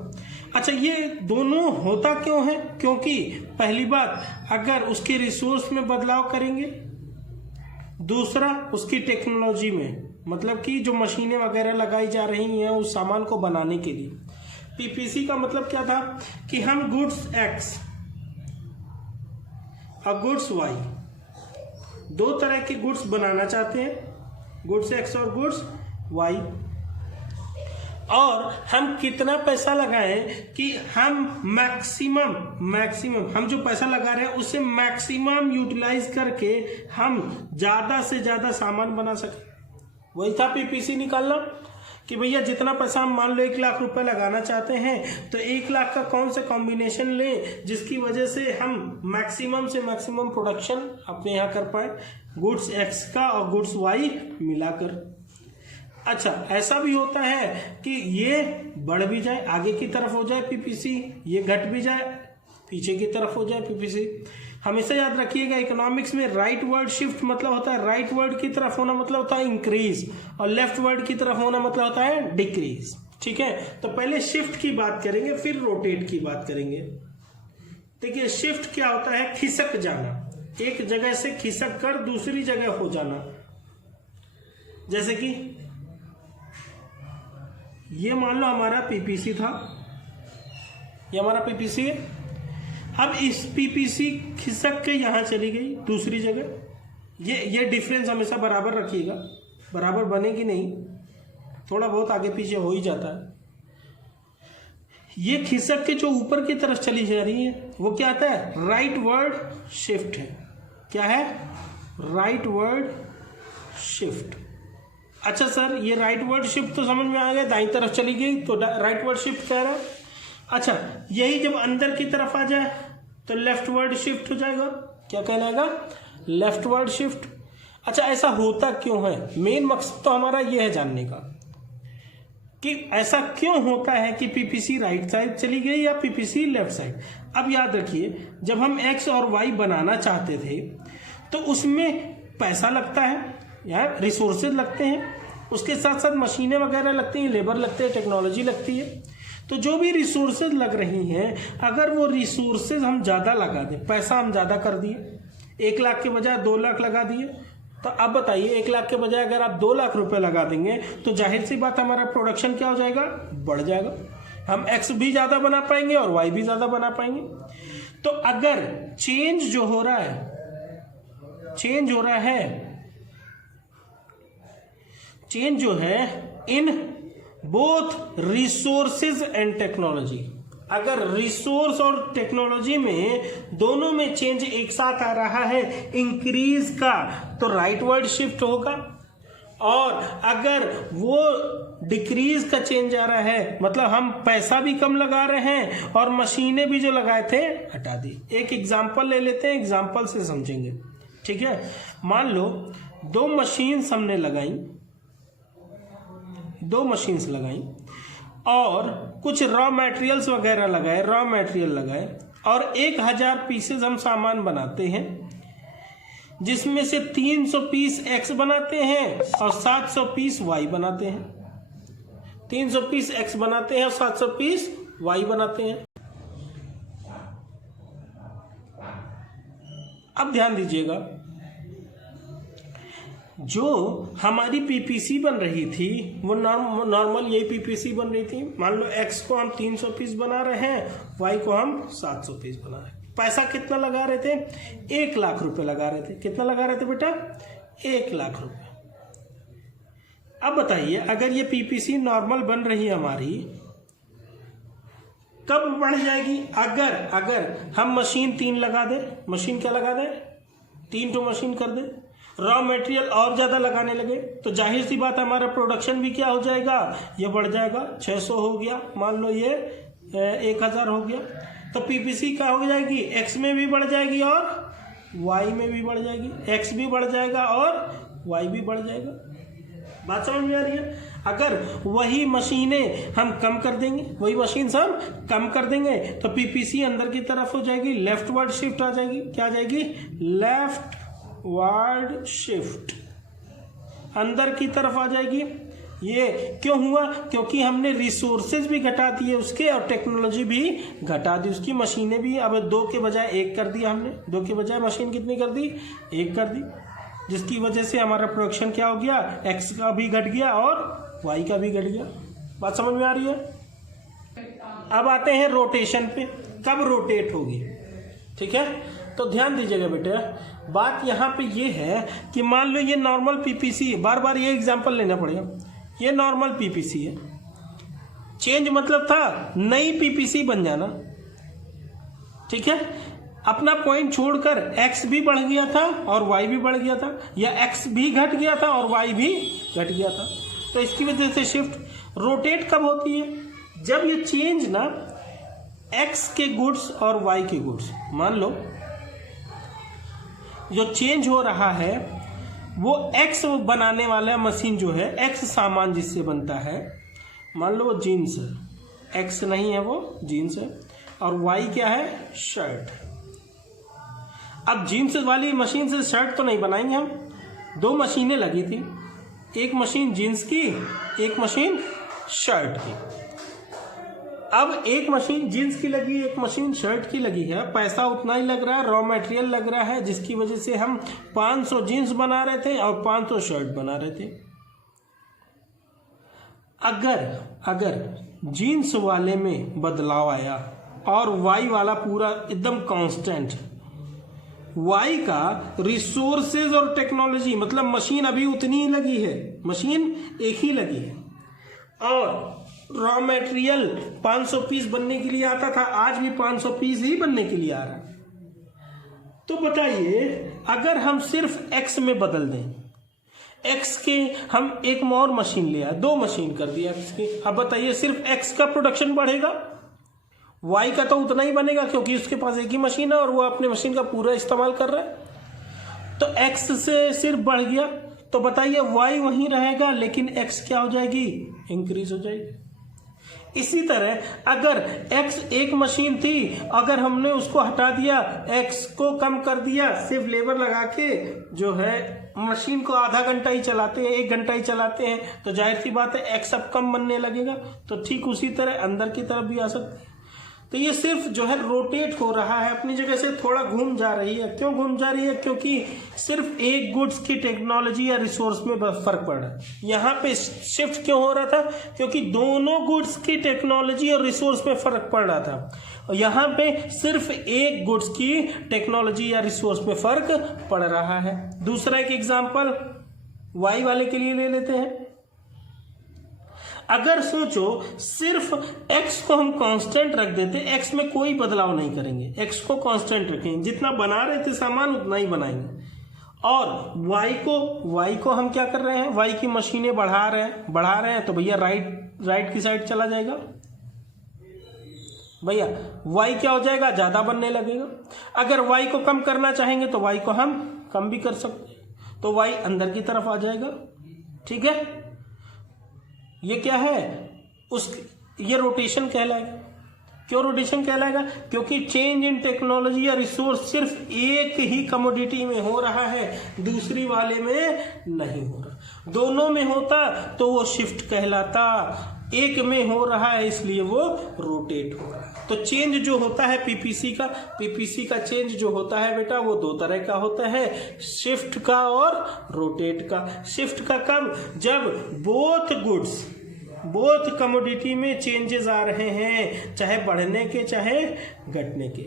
अच्छा, ये दोनों होता क्यों है? क्योंकि पहली बात, अगर उसके रिसोर्स में बदलाव करेंगे, दूसरा उसकी टेक्नोलॉजी में, मतलब कि जो मशीनें वगैरह लगाई जा रही हैं उस सामान को बनाने के लिए। पीपीसी का मतलब क्या था कि हम गुड्स एक्स और गुड्स वाई, दो तरह के गुड्स बनाना चाहते हैं, गुड्स एक्स और गुड्स वाई, और हम कितना पैसा लगाएं कि हम मैक्सिमम हम जो पैसा लगा रहे हैं उससे मैक्सिमम यूटिलाइज करके हम ज्यादा से ज्यादा सामान बना सकें। वही था पीपीसी निकालना कि भैया जितना पैसा हम मान लो 1 लाख रुपए लगाना चाहते हैं तो 1 लाख का कौन सा कॉम्बिनेशन लें जिसकी वजह से हम मैक्सिमम से मैक्सिमम प्रोडक्शन अपने यहाँ कर पाए, गुड्स एक्स का और गुड्स वाई मिलाकर। अच्छा, ऐसा भी होता है कि ये बढ़ भी जाए, आगे की तरफ हो जाए पीपीसी, ये घट भी जाए, पीछे की तरफ हो जाए पीपीसी। हमेशा याद रखिएगा इकोनॉमिक्स में राइट वर्ड शिफ्ट मतलब होता है, राइट वर्ड की तरफ होना मतलब होता है इंक्रीज, और लेफ्ट वर्ड की तरफ होना मतलब होता है डिक्रीज। ठीक है, तो पहले शिफ्ट की बात करेंगे फिर रोटेट की बात करेंगे। देखिए शिफ्ट क्या होता है, खिसक जाना, एक जगह से खिसक कर दूसरी जगह हो जाना। जैसे कि ये मान लो हमारा पीपीसी था, ये हमारा पीपीसी है, अब इस पीपीसी खिसक के यहां चली गई दूसरी जगह। ये डिफरेंस हमेशा बराबर रखिएगा, बराबर बनेगी नहीं, थोड़ा बहुत आगे पीछे हो ही जाता है। ये खिसक के जो ऊपर की तरफ चली जा रही है वो क्या आता है, राइट वर्ड शिफ्ट है। क्या है, राइट वर्ड शिफ्ट। अच्छा सर ये राइट वर्ड शिफ्ट तो समझ में आ गया, दाईं तरफ चली गई तो राइट वर्ड शिफ्ट कह रहा है। अच्छा, यही जब अंदर की तरफ आ जाए तो लेफ्ट वर्ड शिफ्ट हो जाएगा। क्या कहलाएगा, लेफ्ट वर्ड शिफ्ट। अच्छा, ऐसा होता क्यों है, मेन मकसद तो हमारा यह है जानने का कि ऐसा क्यों होता है कि पीपीसी राइट साइड चली गई या पीपीसी लेफ्ट साइड। अब याद रखिए जब हम एक्स और वाई बनाना चाहते थे तो उसमें पैसा लगता है, यहाँ रिसोर्सेज लगते हैं, उसके साथ साथ मशीनें वगैरह लगती हैं, लेबर लगते हैं, टेक्नोलॉजी लगती है। तो जो भी रिसोर्सेज लग रही हैं, अगर वो रिसोर्सेज हम ज़्यादा लगा दें, पैसा हम ज़्यादा कर दिए, 1 लाख के बजाय 2 लाख लगा दिए, तो अब बताइए 1 लाख के बजाय अगर आप 2 लाख रुपए लगा देंगे तो जाहिर सी बात हमारा प्रोडक्शन क्या हो जाएगा, बढ़ जाएगा। हम एक्स भी ज़्यादा बना पाएंगे और वाई भी ज़्यादा बना पाएंगे। तो अगर चेंज जो हो रहा है in both resources and technology, अगर रिसोर्स और टेक्नोलॉजी में दोनों में चेंज एक साथ आ रहा है इंक्रीज का, तो राइट वर्ड शिफ्ट होगा। और अगर वो डिक्रीज का चेंज आ रहा है मतलब हम पैसा भी कम लगा रहे हैं और मशीनें भी जो लगाए थे हटा दी। एक एग्जांपल ले लेते हैं, एग्जांपल से समझेंगे। ठीक है, मान लो 2 मशीन्स हमने लगाई, 2 मशीन्स लगाई और कुछ रॉ मटेरियल्स वगैरह लगाए, रॉ मटेरियल लगाए, और 1000 पीसेस हम सामान बनाते हैं जिसमें से 300 पीस एक्स बनाते हैं और 700 पीस वाई बनाते हैं। 300 पीस एक्स बनाते हैं और 700 पीस वाई बनाते हैं। अब ध्यान दीजिएगा, जो हमारी पीपीसी बन रही थी वो नॉर्मल यही पीपीसी बन रही थी। मान लो एक्स को हम 300 पीस बना रहे हैं, वाई को हम 700 पीस बना रहे हैं। पैसा कितना लगा रहे थे, 1 लाख रुपए लगा रहे थे। कितना लगा रहे थे बेटा, 1 लाख रुपए। अब बताइए अगर ये पीपीसी नॉर्मल बन रही है हमारी, कब बढ़ जाएगी, अगर हम मशीन 3 लगा दें, मशीन क्या लगा दें, 3 तो मशीन कर दें, रॉ मटेरियल और ज्यादा लगाने लगे, तो जाहिर सी बात हमारा प्रोडक्शन भी क्या हो जाएगा, ये बढ़ जाएगा। 600 हो गया, मान लो ये 1000 हो गया, तो पीपीसी क्या हो जाएगी, एक्स में भी बढ़ जाएगी और वाई में भी बढ़ जाएगी। एक्स भी बढ़ जाएगा और वाई भी बढ़ जाएगा। बात समझ में आ रही है। अगर वही मशीनें हम कम कर देंगे, वही मशीन हम कम कर देंगे तो पीपीसी अंदर की तरफ हो जाएगी, लेफ्ट वर्ड शिफ्ट आ जाएगी। क्या आ जाएगी, लेफ्ट वर्ड शिफ्ट, अंदर की तरफ आ जाएगी। ये क्यों हुआ, क्योंकि हमने रिसोर्सेज भी घटा दिए उसके और टेक्नोलॉजी भी घटा दी उसकी। मशीनें भी अब 2 के बजाय 1 कर दिया हमने, 2 के बजाय मशीन कितनी कर दी, 1 कर दी, जिसकी वजह से हमारा प्रोडक्शन क्या हो गया, एक्स का भी घट गया और वाई का भी घट गया। बात समझ में आ रही है। अब आते हैं रोटेशन पे, कब रोटेट होगी। ठीक है, तो ध्यान दीजिएगा बेटे, बात यहाँ पे ये है कि मान लो ये नॉर्मल पीपीसी है, बार बार ये एग्जांपल लेना पड़ेगा, ये नॉर्मल पीपीसी है, चेंज मतलब था नई पीपीसी बन जाना, ठीक है। अपना पॉइंट छोड़कर एक्स भी बढ़ गया था और वाई भी बढ़ गया था, या एक्स भी घट गया था और वाई भी घट गया था, तो इसकी वजह से शिफ्ट। रोटेट कब होती है? जब ये चेंज ना एक्स के गुड्स और वाई के गुड्स, मान लो जो चेंज हो रहा है वो एक्स बनाने वाला मशीन जो है, एक्स सामान जिससे बनता है, मान लो वो जीन्स है, एक्स नहीं है वो जीन्स है, और वाई क्या है? शर्ट। अब जीन्स वाली मशीन से शर्ट तो नहीं बनाएंगे हम, दो मशीनें लगी थी, एक मशीन जीन्स की, एक मशीन शर्ट की। अब एक मशीन जीन्स की लगी, एक मशीन शर्ट की लगी है, पैसा उतना ही लग रहा है, रॉ मटेरियल लग रहा है, जिसकी वजह से हम 500 जीन्स बना रहे थे और 500 शर्ट बना रहे थे। अगर जीन्स वाले में बदलाव आया और वाई वाला पूरा एकदम कांस्टेंट, वाई का रिसोर्सेज और टेक्नोलॉजी, मतलब मशीन अभी उतनी ही लगी है, मशीन एक ही लगी है, और रॉ मटेरियल 500 पीस बनने के लिए आता था, आज भी 500 पीस ही बनने के लिए आ रहा है। तो बताइए, अगर हम सिर्फ एक्स में बदल दें, एक्स के हम एक और मशीन ले आए, दो मशीन कर दिया एक्स की, अब बताइए सिर्फ एक्स का प्रोडक्शन बढ़ेगा, वाई का तो उतना ही बनेगा क्योंकि उसके पास एक ही मशीन है और वो अपने मशीन का पूरा इस्तेमाल कर रहा है। तो एक्स से सिर्फ बढ़ गया, तो बताइए वाई वहीं रहेगा लेकिन एक्स क्या हो जाएगी? इंक्रीज हो जाएगी। इसी तरह अगर एक्स एक मशीन थी, अगर हमने उसको हटा दिया, एक्स को कम कर दिया, सिर्फ लेबर लगा के जो है मशीन को आधा घंटा ही चलाते हैं, 1 घंटा ही चलाते हैं, तो जाहिर सी बात है एक्स अब कम बनने लगेगा। तो ठीक उसी तरह अंदर की तरफ भी आ सकती है। तो ये सिर्फ जो है रोटेट हो रहा है, अपनी जगह से थोड़ा घूम जा रही है। क्यों घूम जा रही है? क्योंकि सिर्फ एक गुड्स की टेक्नोलॉजी या रिसोर्स में फर्क पड़ रहा है। यहाँ पे शिफ्ट क्यों हो रहा था? क्योंकि दोनों गुड्स की टेक्नोलॉजी और रिसोर्स में फर्क पड़ रहा था, और यहाँ पे सिर्फ एक गुड्स की टेक्नोलॉजी या रिसोर्स में फर्क पड़ रहा है। दूसरा एक एग्जाम्पल वाई वाले के लिए ले लेते हैं। अगर सोचो सिर्फ x को हम कांस्टेंट रख देते, x में कोई बदलाव नहीं करेंगे, x को कांस्टेंट रखेंगे, जितना बना रहे थे सामान उतना ही बनाएंगे, और y को हम क्या कर रहे हैं? y की मशीनें बढ़ा रहे हैं, तो भैया राइट की साइड चला जाएगा, भैया y क्या हो जाएगा? ज्यादा बनने लगेगा। अगर y को कम करना चाहेंगे तो y को हम कम भी कर सकते हैं, तो y अंदर की तरफ आ जाएगा। ठीक है, ये क्या है? ये रोटेशन कहलाएगा। क्यों रोटेशन कहलाएगा? क्योंकि चेंज इन टेक्नोलॉजी या रिसोर्स सिर्फ एक ही कमोडिटी में हो रहा है, दूसरी वाले में नहीं हो रहा। दोनों में होता तो वो शिफ्ट कहलाता, एक में हो रहा है इसलिए वो रोटेट हो रहा है। तो चेंज जो होता है पीपीसी का चेंज जो होता है बेटा, वो दो तरह का होता है, शिफ्ट का और रोटेट का। शिफ्ट का कब? जब बोथ कमोडिटी में चेंजेस आ रहे हैं, चाहे बढ़ने के चाहे घटने के।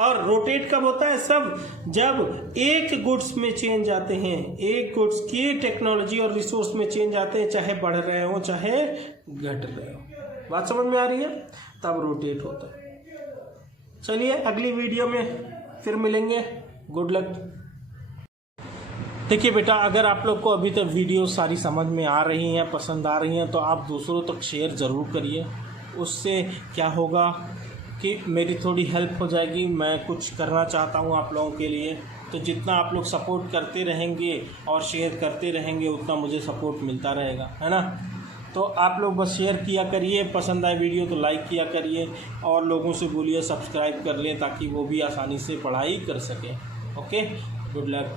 और रोटेट कब होता है? जब एक गुड्स में चेंज आते हैं, एक गुड्स की टेक्नोलॉजी और रिसोर्स में चेंज आते हैं, चाहे बढ़ रहे हो चाहे घट रहे हो। बात समझ में आ रही है? तब रोटेट होता है। चलिए अगली वीडियो में फिर मिलेंगे। Good luck. देखिए बेटा, अगर आप लोग को अभी तक वीडियो सारी समझ में आ रही हैं, पसंद आ रही हैं, तो आप दूसरों तक शेयर ज़रूर करिए। उससे क्या होगा कि मेरी थोड़ी हेल्प हो जाएगी। मैं कुछ करना चाहता हूँ आप लोगों के लिए, तो जितना आप लोग सपोर्ट करते रहेंगे और शेयर करते रहेंगे उतना मुझे सपोर्ट मिलता रहेगा, है ना। तो आप लोग बस शेयर किया करिए, पसंद आए वीडियो तो लाइक किया करिए, और लोगों से बोलिए सब्सक्राइब कर लें ताकि वो भी आसानी से पढ़ाई कर सकें। Okay, good luck.